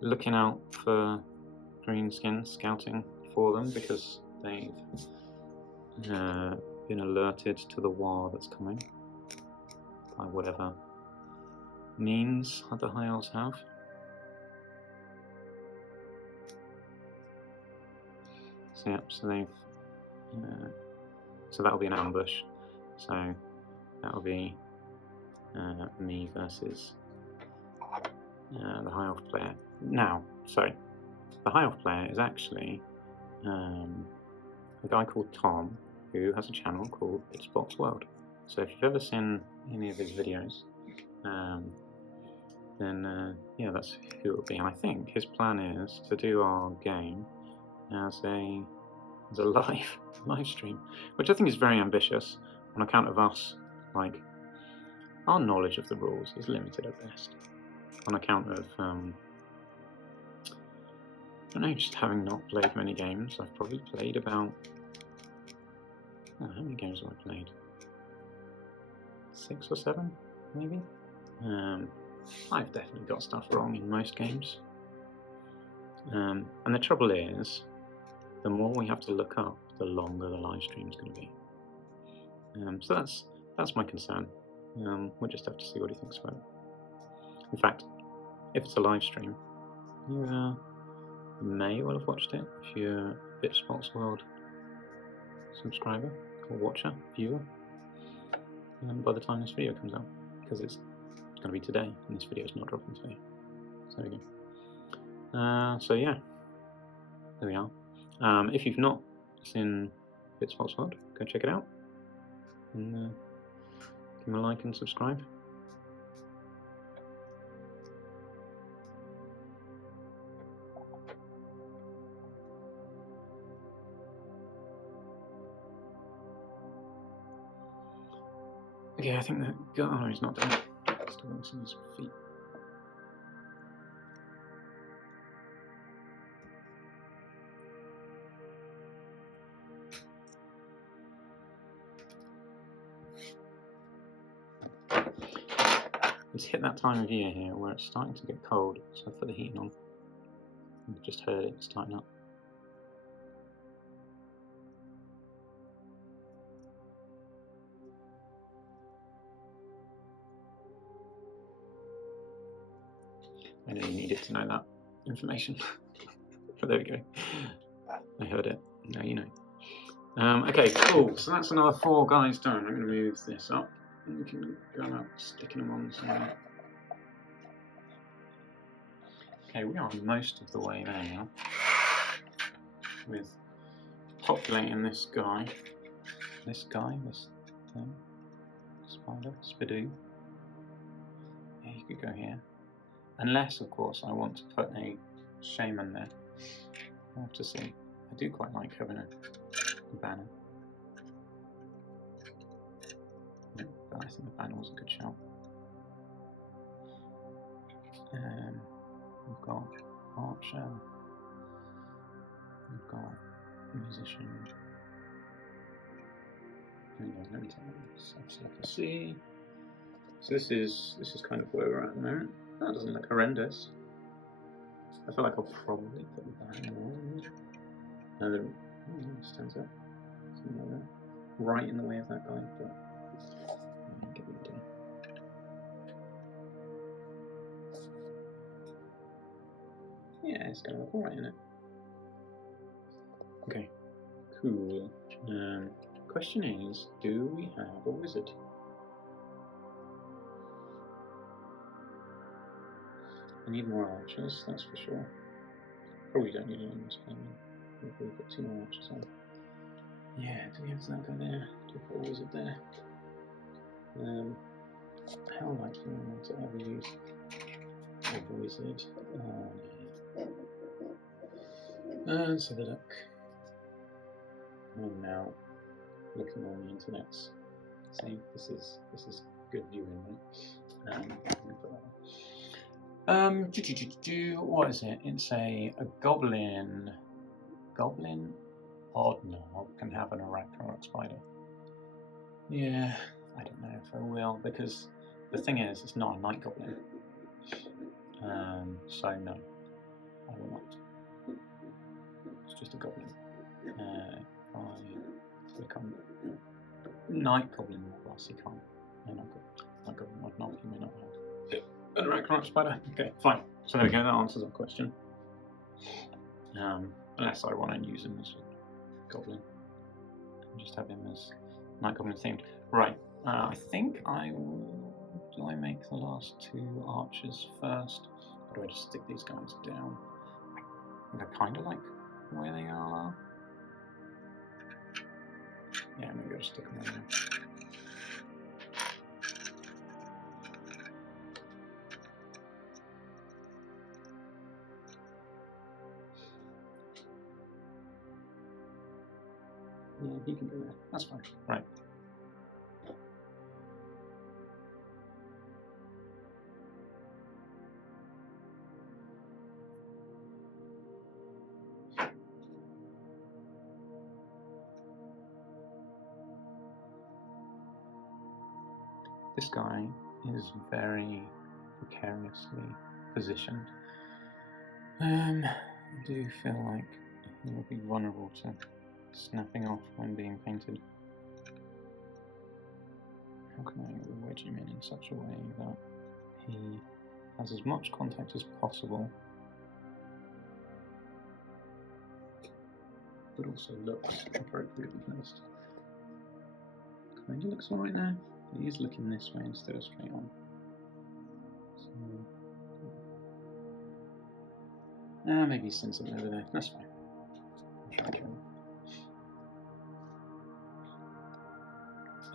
looking out for Greenskins, scouting for them, because they've been alerted to the war that's coming by whatever means other High Elves have. So yeah, so they've so that'll be an ambush. So that'll be me versus the High Elf player. Now, so the High Elf player is actually a guy called Tom, who has a channel called Xbox World. So if you've ever seen any of his videos, then yeah, that's who it will be. And I think his plan is to do our game as a live stream, which I think is very ambitious on account of us. Like, our knowledge of the rules is limited at best, on account of I don't know, just having not played many games. I've probably played about, how many games have I played? 6 or 7, maybe. I've definitely got stuff wrong in most games. And the trouble is, the more we have to look up, the longer the live stream is going to be. So that's my concern. We'll just have to see what he thinks about it. In fact, if it's a live stream, you may well have watched it if you're a Bitchbox World subscriber or watcher, viewer, by the time this video comes out, because it's going to be today, and this video is not dropping today. So there we go. So yeah, there we are. If you've not seen Bitchbox World, go check it out, and give him a like and subscribe. Yeah, I think that. Oh no, he's not dead. Still got some of his feet. It's hit that time of year here where it's starting to get cold, so I put the heating on. You've just heard it, it's starting up. I know you needed to know that information. But there we go. I heard it. Now you know. Okay, cool. So that's another 4 guys done. I'm going to move this up. And we can go about sticking them on somewhere. Okay, we are most of the way there now. With populating this guy. This thing. Spider, Spidoo. Yeah, you could go here. Unless, of course, I want to put a shaman there. I'll have to see. I do quite like having a banner. Yeah, but I think the banner was a good shout. We've got archer. We've got musician. Let me tell you this. So you can see. So this is kind of where we're at the moment. That doesn't look horrendous. I feel like I'll probably put the banner on. No, stands up. Something like that. Right in the way of that guy, but get the idea. Yeah, it's gonna look alright, isn't it? Okay, cool. Question is, do we have a wizard? I need more archers, that's for sure. Probably don't need any more spamming. We'll probably put 2 more archers on. Yeah, do we have that guy there? Do we put a wizard there? How likely am I to ever use a wizard? Let's have a look. I'm now looking on the internet. See, this is good viewing, right? I'm gonna put that on. What is it? It's a goblin. Goblin Oddnob can have an Arachnorak spider. Yeah, I don't know if I will, because the thing is, it's not a night goblin. So no, I will not. It's just a goblin. If I become night goblin class, you can't. No, not goblin Oddnob, you may not have an Arachnorak spider. Okay, fine. So there we go, that answers our question. Unless I want to use him as a goblin. And just have him as night goblin themed. Right, I think I will. Do I make the last 2 archers first? Or do I just stick these guys down? I think I kind of like where they are. Yeah, maybe I'll just stick them on there. Yeah, he can go there. That's fine. Right. This guy is very precariously positioned. I do feel like he will be vulnerable to snapping off when being painted. How can I wedge him in such a way that he has as much contact as possible, but also looks appropriately placed? Kind of looks alright now. He is looking this way instead of straight on. So, maybe he's seen something over there. That's fine. I'll try and kill him.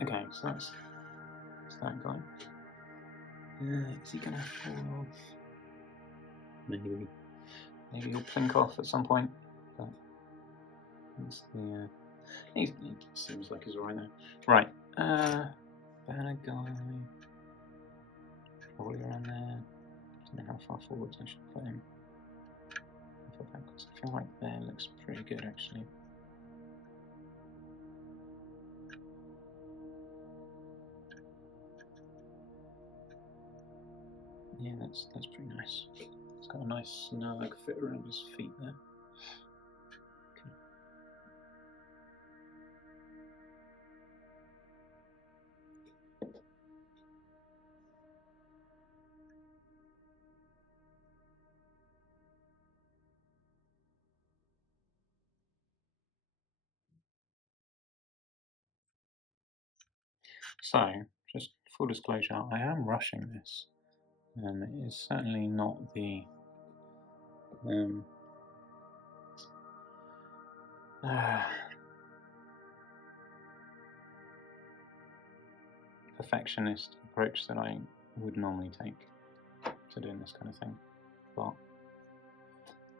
Okay, so that's that guy. Is he gonna fall off? Maybe he'll plink off at some point. But that's the. He seems like he's alright now. Right. Banner guy. Probably around there. I don't know how far forwards I should put him. I feel like there looks pretty good actually. Yeah, that's pretty nice. It's got a nice snug fit around his feet there. Okay. So, just full disclosure, I am rushing this. It is certainly not the perfectionist approach that I would normally take to doing this kind of thing, but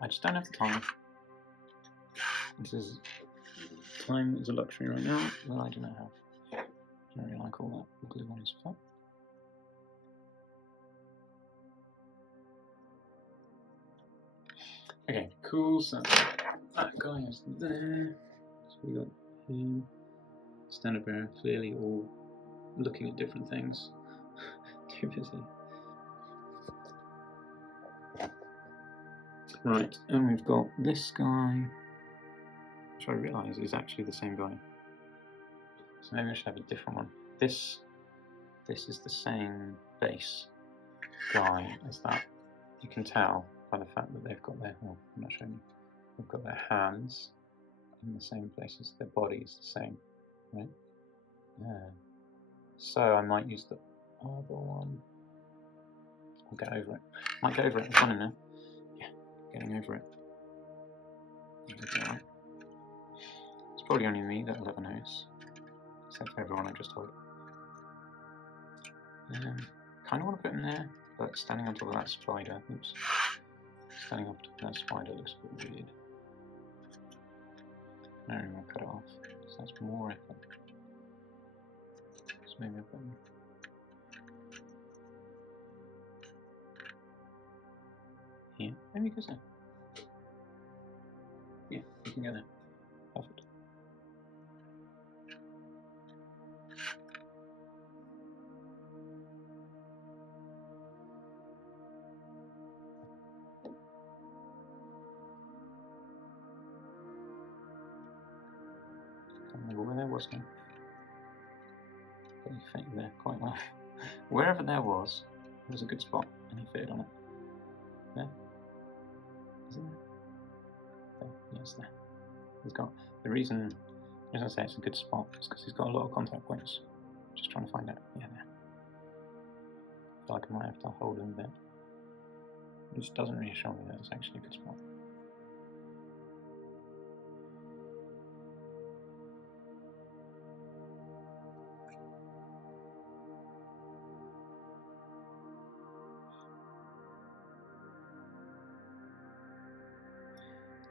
I just don't have the time. Time is a luxury right now that I do not have. I don't really like all that glue on his foot. Okay, cool. So that guy is there. So we got him. Standard bearer, clearly all looking at different things. Too busy. Right, and we've got this guy, which I realise is actually the same guy. So maybe I should have a different one. This is the same base guy as that. You can tell by the fact that they've got their, well, I'm not showing you, they've got their hands in the same places, their body's the same, right? So I might use the other one. I'll get over it. Might get over it, I'm running now. Yeah, getting over it. Right. It's probably only me that will ever notice, except for everyone I just told. Kind of want to put him there, but standing on top of that spider, oops. Standing on top of that spider looks a bit weird. I don't even want to cut it off, so that's more effort. So maybe I'll put him here. Maybe he goes there. Yeah, you can go there. Perfect. Can't remember where there was now. But he fitted there quite well. Wherever there was a good spot, and he fitted on it. There? Is it there? There. Yeah, it's there. He's got the reason I say it's a good spot is because he's got a lot of contact points. Just trying to find out. Yeah, there. I feel like I might have to hold him a bit. It just doesn't really show me that it's actually a good spot.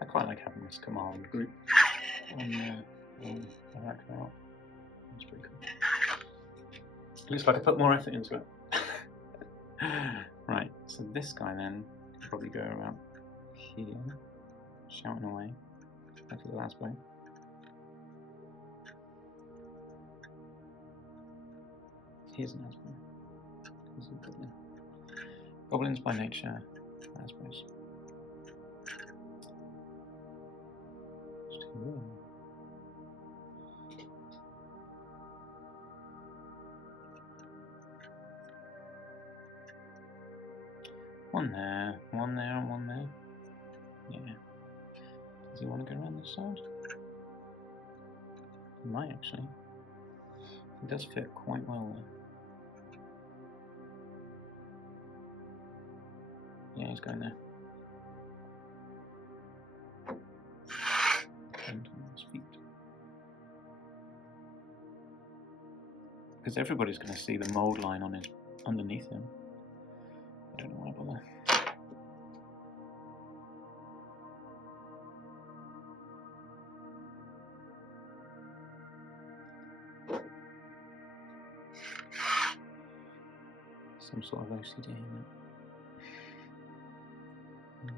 I quite like having this command group on Arachnorak. That's pretty cool. Looks like I put more effort into it. Right, so this guy then can probably go around here, shouting away like the last way. Here's an Aspen. Here's a Goblin. Goblins by nature, I suppose. One there, and one there. Yeah. Does he want to go around this side? He might actually. He does fit quite well there. Yeah, he's going there. And on his feet. Because everybody's going to see the mold line on his underneath him. I don't know why I bother. some sort of OCD in it.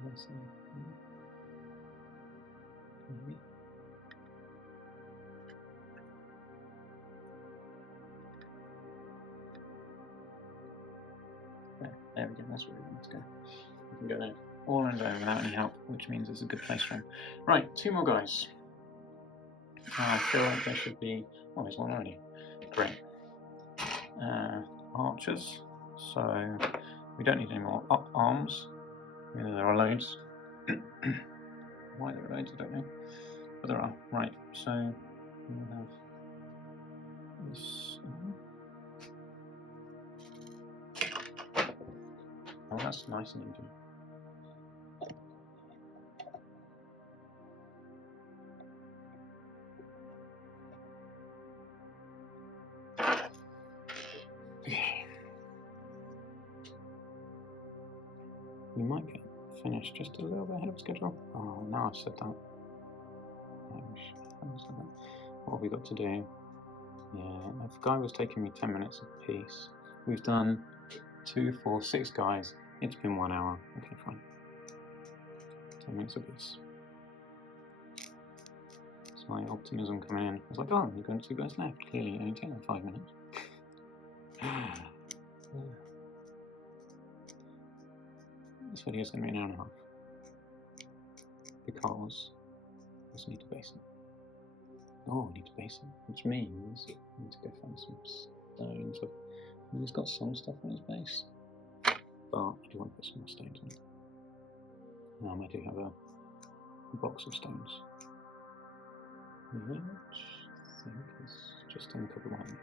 Let's see. Maybe. There we go, that's where we want to go. We can go there all in there without any help, which means it's a good place for him. Right, 2 more guys. I feel like there should be... Oh, there's one already. Great. Archers. So we don't need any more arms. I mean, there are loads. Why there are loads, I don't know. But there are. Right, so we'll have this. Oh, that's nice and easy. We might get finished just a little bit ahead of schedule. Oh, now I've said that. What have we got to do? Yeah, if a guy was taking me 10 minutes a piece, we've done 2, 4, 6 guys. It's been 1 hour. Okay, fine. 10 minutes a piece. It's my optimism coming in. I was like, oh, you've got 2 guys left. Clearly, only taking 5 minutes. This video is going to be an hour and a half. Because I just need to base it. Oh, I need to base it, which means I need to go find some stones. He's got some stuff on his base, but I do want to put some more stones on it. I do have a box of stones, which I think is just in the cupboard behind me.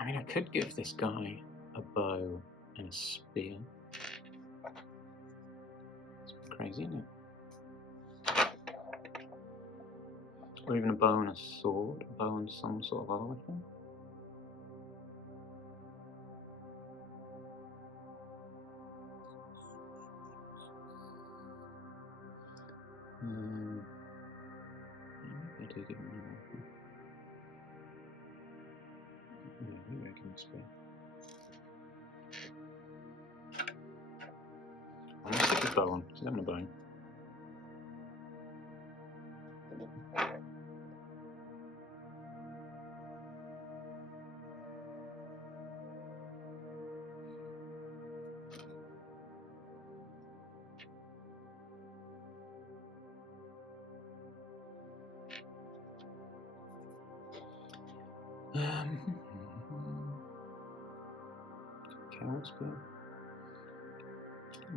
I mean, I could give this guy a bow and a spear. It's crazy, isn't it? Or even a bow and a sword, a bow and some sort of other weapon. Maybe I do give him a weapon. Yeah, maybe I can spear. I'm going to stick his bow on, he's having a bow. Carrot spear?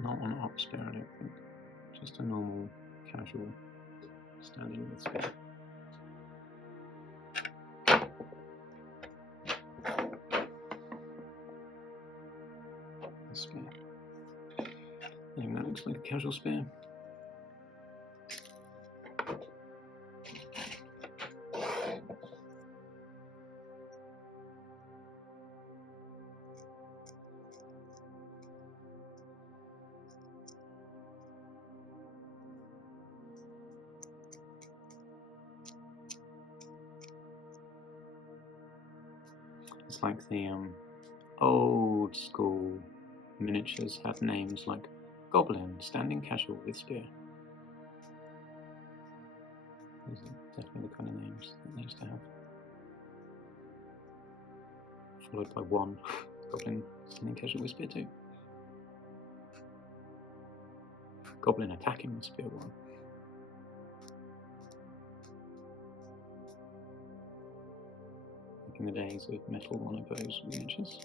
Not an up spear, I don't think. Just a normal, casual, standing with spear. The spear. I think that looks like a casual spear. It's like the old school miniatures have names like Goblin, standing casual with spear. Those are definitely the kind of names that they used to have. Followed by 1, Goblin, standing casual with spear 2. Goblin attacking with spear 1. In the days of metal monopose miniatures.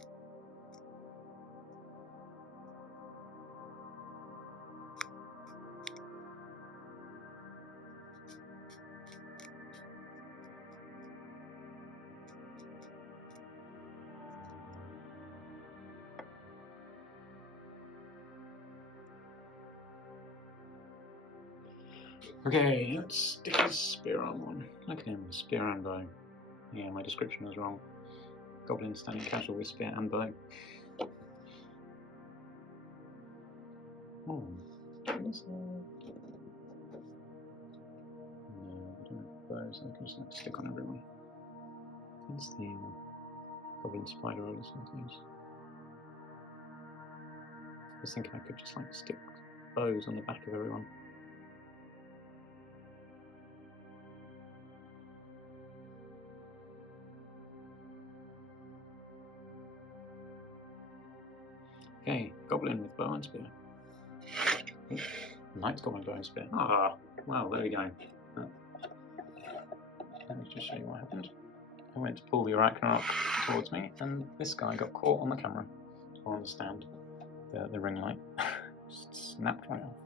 Okay, let's stick his spear on one. Look at him, spear and bow. Yeah, my description was wrong. Goblin standing casual with spear and bow. Oh, is there... No, I don't have bows. I can just like stick on everyone. Is the Goblin spider roll or something? I was thinking I could just like stick bows on the back of everyone. Okay, Goblin with bow and spear. Knight's Goblin bow and spear. Ah, wow, there we go. Let me just show you what happened. I went to pull the Arachnorak towards me, and this guy got caught on the camera, or on the stand, the ring light. Just snapped right off.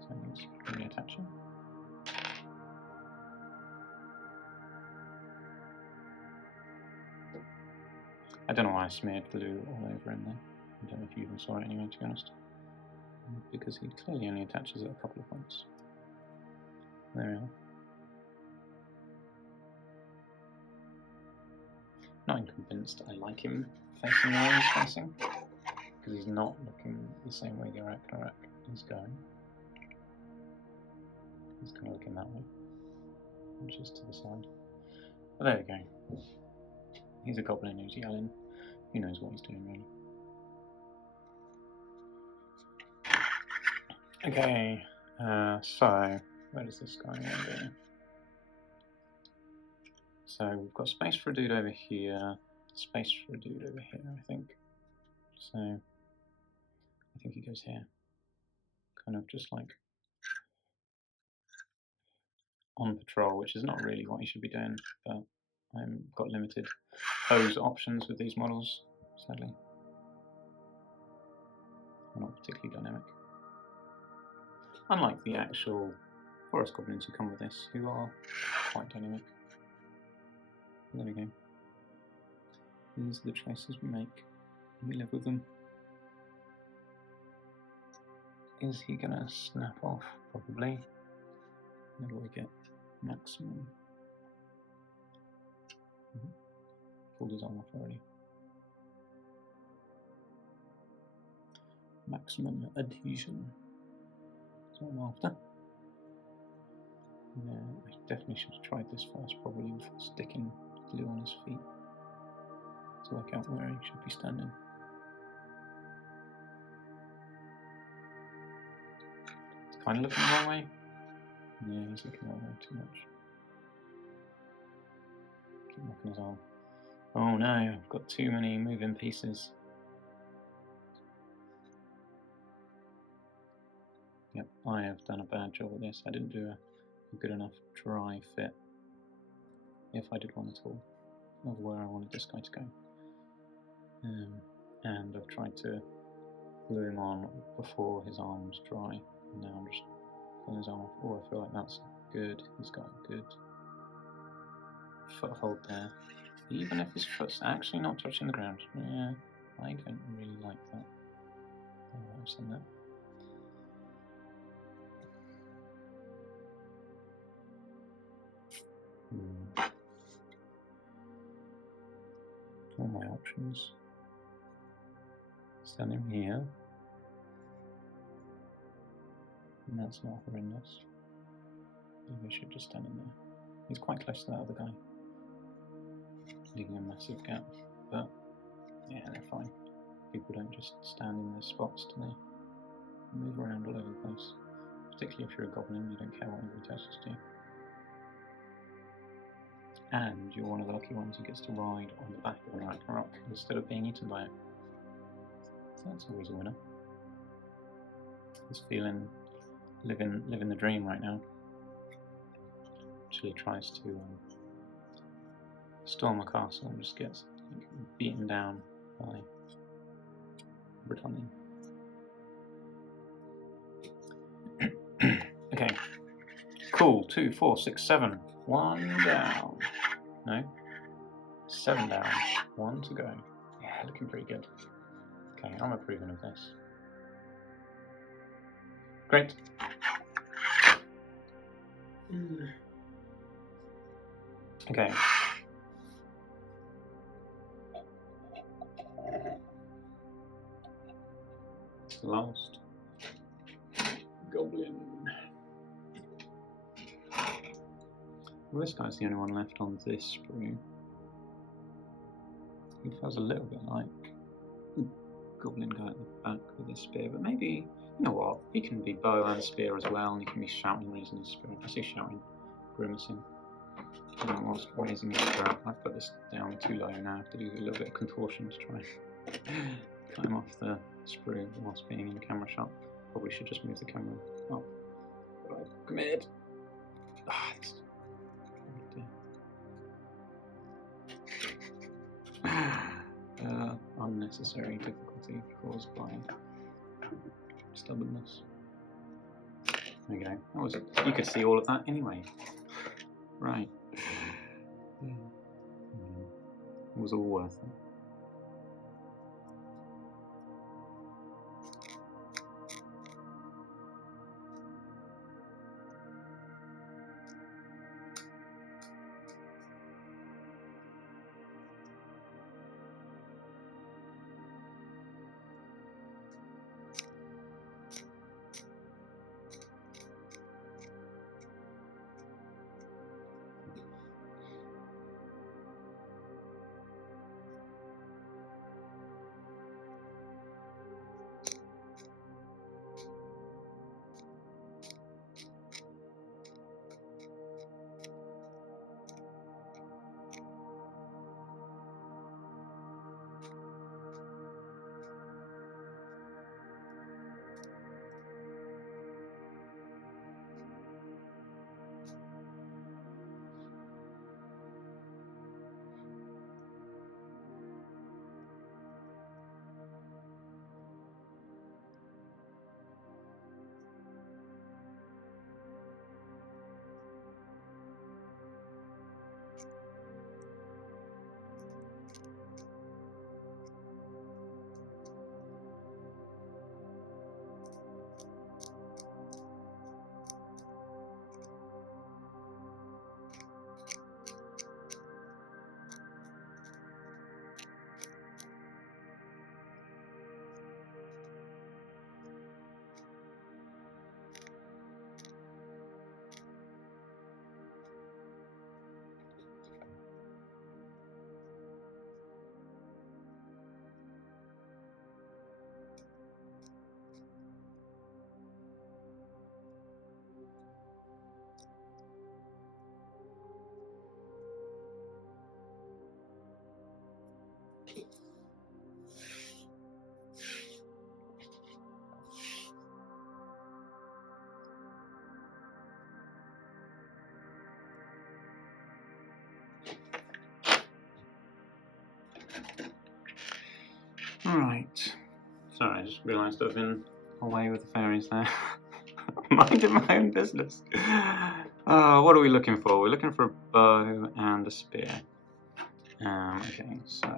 So I'm just reattach him. I don't know why I smeared glue all over him there. I don't know if you even saw it anyway, to be honest. Because he clearly only attaches at a couple of points. There we are. Not convinced I like him facing the way he's facing, because he's not looking the same way the Arachnorak is going. He's kind of looking that way, which is to the side. But there we go. He's a goblin who's yelling. Who knows what he's doing, really. Okay, so where does this guy want to go? So we've got space for a dude over here, space for a dude over here, I think. So I think he goes here. Kind of just like on patrol, which is not really what he should be doing, but I've got limited pose options with these models, sadly. They're not particularly dynamic. Unlike the actual forest goblins who come with this, who are quite dynamic. There we go. These are the choices we make. We live with them. Is he gonna snap off? Probably. What do we get? Maximum. Pulled his arm off already. Maximum adhesion. That's what I'm after. Yeah, I definitely should have tried this first, probably before sticking glue on his feet to work out where he should be standing. It's kind of looking the wrong way. Yeah, he's looking the wrong way too much. Keep knocking his arm. Oh no, I've got too many moving pieces. Yep, I have done a bad job of this. I didn't do a good enough dry fit, if I did one at all, of where I wanted this guy to go. And I've tried to glue him on before his arm was dry, and now I'm just pulling his arm off. Oh, I feel like that's good. He's got a good foothold there. Even if his foot's actually not touching the ground. Yeah, I don't really like that. Oh, I've seen that. All my options. Stand him here. And that's not horrendous. Maybe I should just stand him there. He's quite close to that other guy, leaving a massive gap. But yeah, they're fine. People don't just stand in their spots, do they? Move around all over the place. Particularly if you're a goblin, you don't care what anybody tells you to do. And you're one of the lucky ones who gets to ride on the back of an Arachnorak instead of being eaten by it. So that's always a winner. He's feeling living the dream right now. Actually tries to storm a castle and just gets beaten down by Britannia. Okay. Cool. 2, 4, 6, 7. 1 down. No. 7 down. 1 to go. Yeah, looking pretty good. Okay, I'm approving of this. Great. Okay. It's the last. Goblin. Well, this guy's the only one left on this sprue. He feels a little bit like the Goblin guy at the back with his spear, but maybe, you know what, he can be bow and spear as well, and he can be shouting, raising his spirit. I say shouting, grimacing. Whilst raising his spirit. I've put this down too low now. I have to do a little bit of contortion to try and climb off the sprue whilst being in the camera shot. Probably should just move the camera up. But I've committed. Unnecessary difficulty caused by stubbornness. There we go. That was, you could see all of that anyway. Right. It was all worth it. Alright. Sorry, I just realised I've been away with the fairies there. Minding my own business. What are we looking for? We're looking for a bow and a spear. Okay, so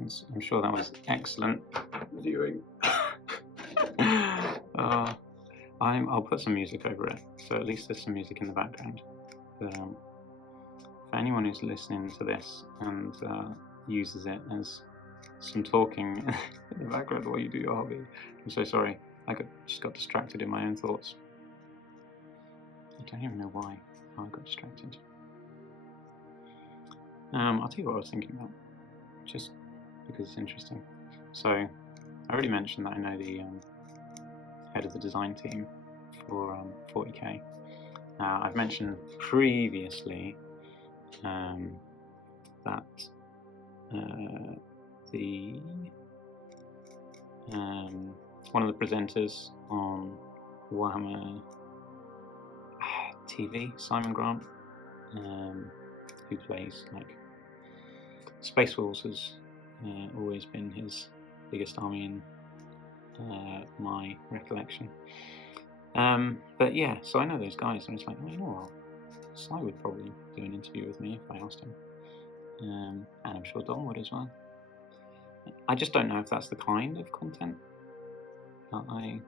I'm sure that was excellent viewing. I'll put some music over it, so at least there's some music in the background. But for anyone who's listening to this and uses it as some talking in the background while you do your hobby, I'm so sorry. I just got distracted in my own thoughts. I don't even know why I got distracted. I'll tell you what I was thinking about, just because it's interesting. So, I already mentioned that I know the head of the design team for 40k. I've mentioned previously that the one of the presenters on Warhammer TV, Simon Grant, who plays like Space Wolves, has always been his biggest army in my recollection. But yeah, so I know those guys, and it's like, oh, you know what? Sly would probably do an interview with me if I asked him, and I'm sure Don would as well. I just don't know if that's the kind of content that I'd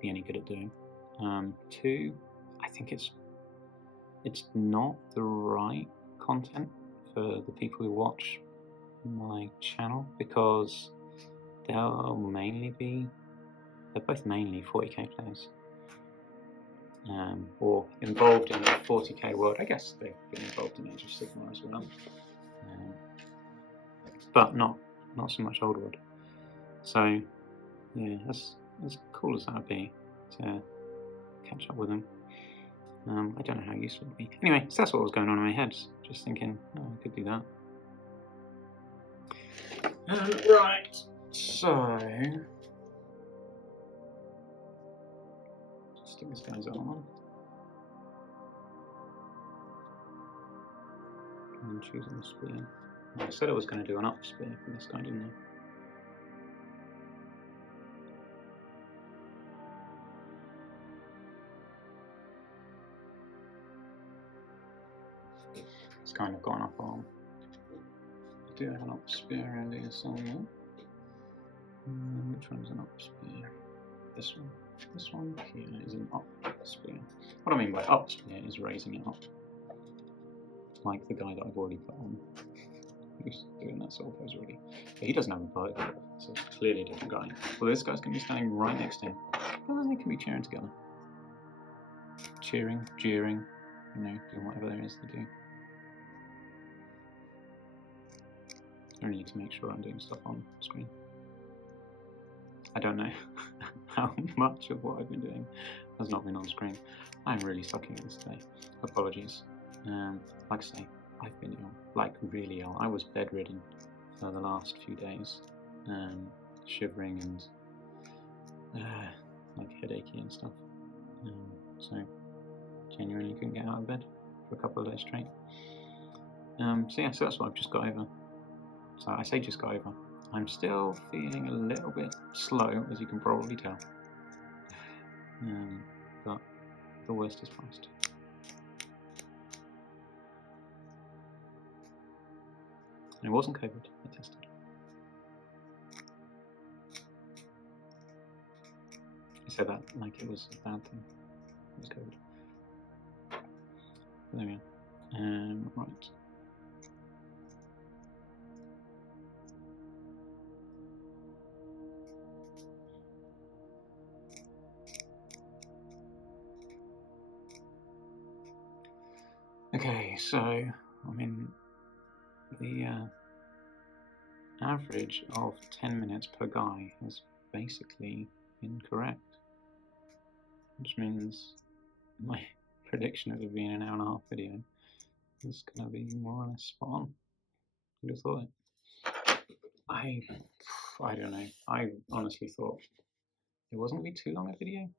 be any good at doing. 2, I think it's not the right content for the people who watch my channel because they're both mainly 40k players. Or involved in the 40k world. I guess they've been involved in Age of Sigmar as well. But not so much Old World. So yeah, as cool as that would be to catch up with them. I don't know how useful it would be. Anyway, so that's what was going on in my head. Just thinking, oh, I could do that. Right, so just stick this guy's on. And choosing the spear. I said I was going to do an up spear for this guy, didn't I? It's kind of gone up on. I do have an up spear earlier somewhere. Which one's an up spear? This one. This one here is an up spear. What I mean by up spear is raising it up. Like the guy that I've already put on. Who's doing that sort of pose already. But he doesn't have a bow, so it's clearly a different guy. Well, this guy's going to be standing right next to him. Well, they can be cheering together. Cheering, jeering, you know, doing whatever there is to do. I need to make sure I'm doing stuff on screen. I don't know how much of what I've been doing has not been on screen. I'm really sucking at this today. Apologies. Like I say, I've been ill, like really ill. I was bedridden for the last few days, shivering and like headachy and stuff. So genuinely couldn't get out of bed for a couple of days straight. So yeah, so that's what I've just got over. So I say just got over. I'm still feeling a little bit slow, as you can probably tell. But the worst is past. It wasn't COVID, I tested. I said that like it was a bad thing. It was COVID. But there we are. Right. Okay, so I mean the average of 10 minutes per guy is basically incorrect, which means my prediction of it being an hour-and-a-half video is going to be more or less spot on. Who'd have thought it? I don't know. I honestly thought it wasn't going to be too long a video,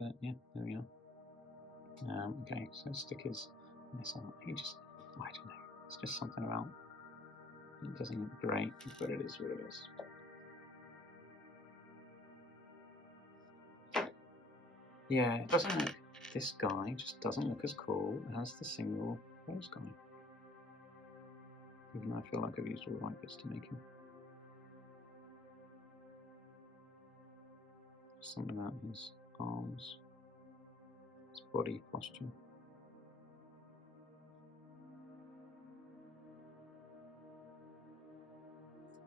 but yeah, there we are. Okay, so stickers. This on. I don't know. It's just something about it doesn't look great, but it is what it is. Yeah, it doesn't look. This guy just doesn't look as cool as the single pose guy. Even though I feel like I've used all the right bits to make him. Something about his arms, his body posture.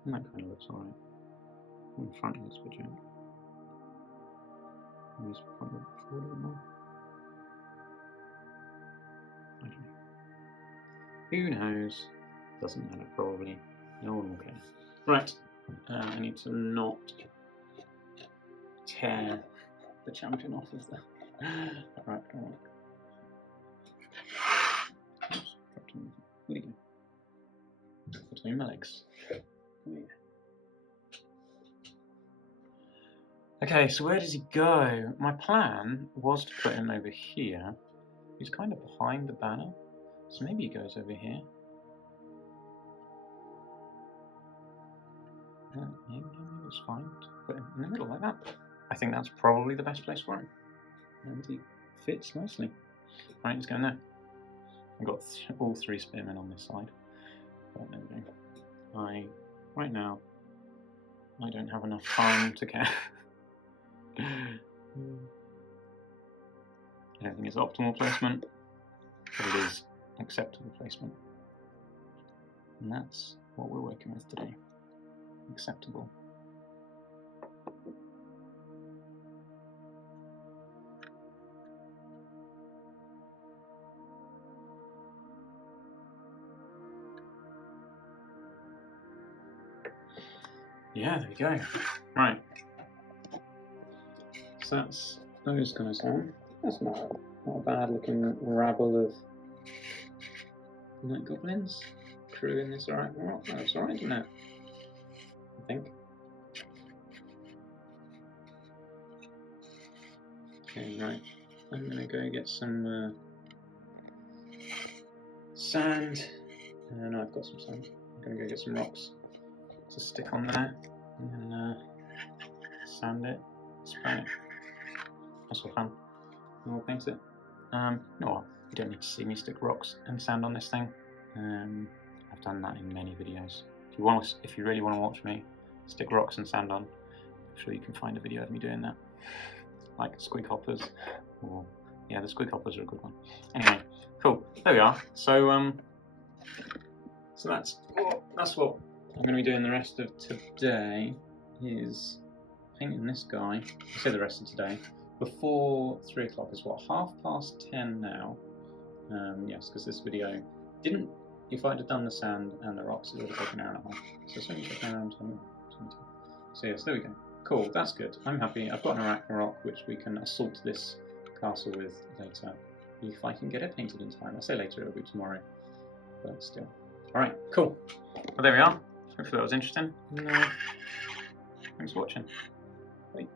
And that kind of looks alright. In front, it looks a bit jank. Maybe just point it forward a bit more. I don't know. Who knows? Doesn't matter, probably. No one will care. Right. I need to not tear the champion off of the Arachnorak. Oops, dropped him. Where'd he go? Between my legs. Okay, so where does he go? My plan was to put him over here. He's kind of behind the banner, so maybe he goes over here. Maybe it's fine to put him in the middle like that. I think that's probably the best place for him. And he fits nicely. Right, he's going there. I've got all three spearmen on this side. But there we go. Right now, I don't have enough time to care. I don't think it's optimal placement, but it is acceptable placement. And that's what we're working with today. Acceptable. Yeah, there we go. Right. So that's those guys on. That's not a bad looking rabble of night goblins crew in this Arachnorak. That's alright, isn't it? I think. Okay, right. I'm gonna go get some sand. No, I've got some sand. I'm gonna go get some rocks to stick on there and then sand it, spray it. That's all fun. And we'll paint it. You know what? You don't need to see me stick rocks and sand on this thing. I've done that in many videos. If you really want to watch me stick rocks and sand on, I'm sure you can find a video of me doing that. Like squig hoppers, or yeah, the squig hoppers are a good one. Anyway, cool. There we are. So so that's what I'm going to be doing the rest of today. Is painting this guy. I say the rest of today. Before 3 o'clock is what, 10:30 now. Yes, because this video didn't. If I'd have done the sand and the rocks, it would have taken an hour and a half. So it's only taken around 20. So yes, there we go. Cool, that's good. I'm happy. I've got an Arachnorak which we can assault this castle with later, if I can get it painted in time. I say later, it'll be tomorrow, but still. All right, cool. Well, there we are. Hopefully that was interesting. Thanks for watching. Bye.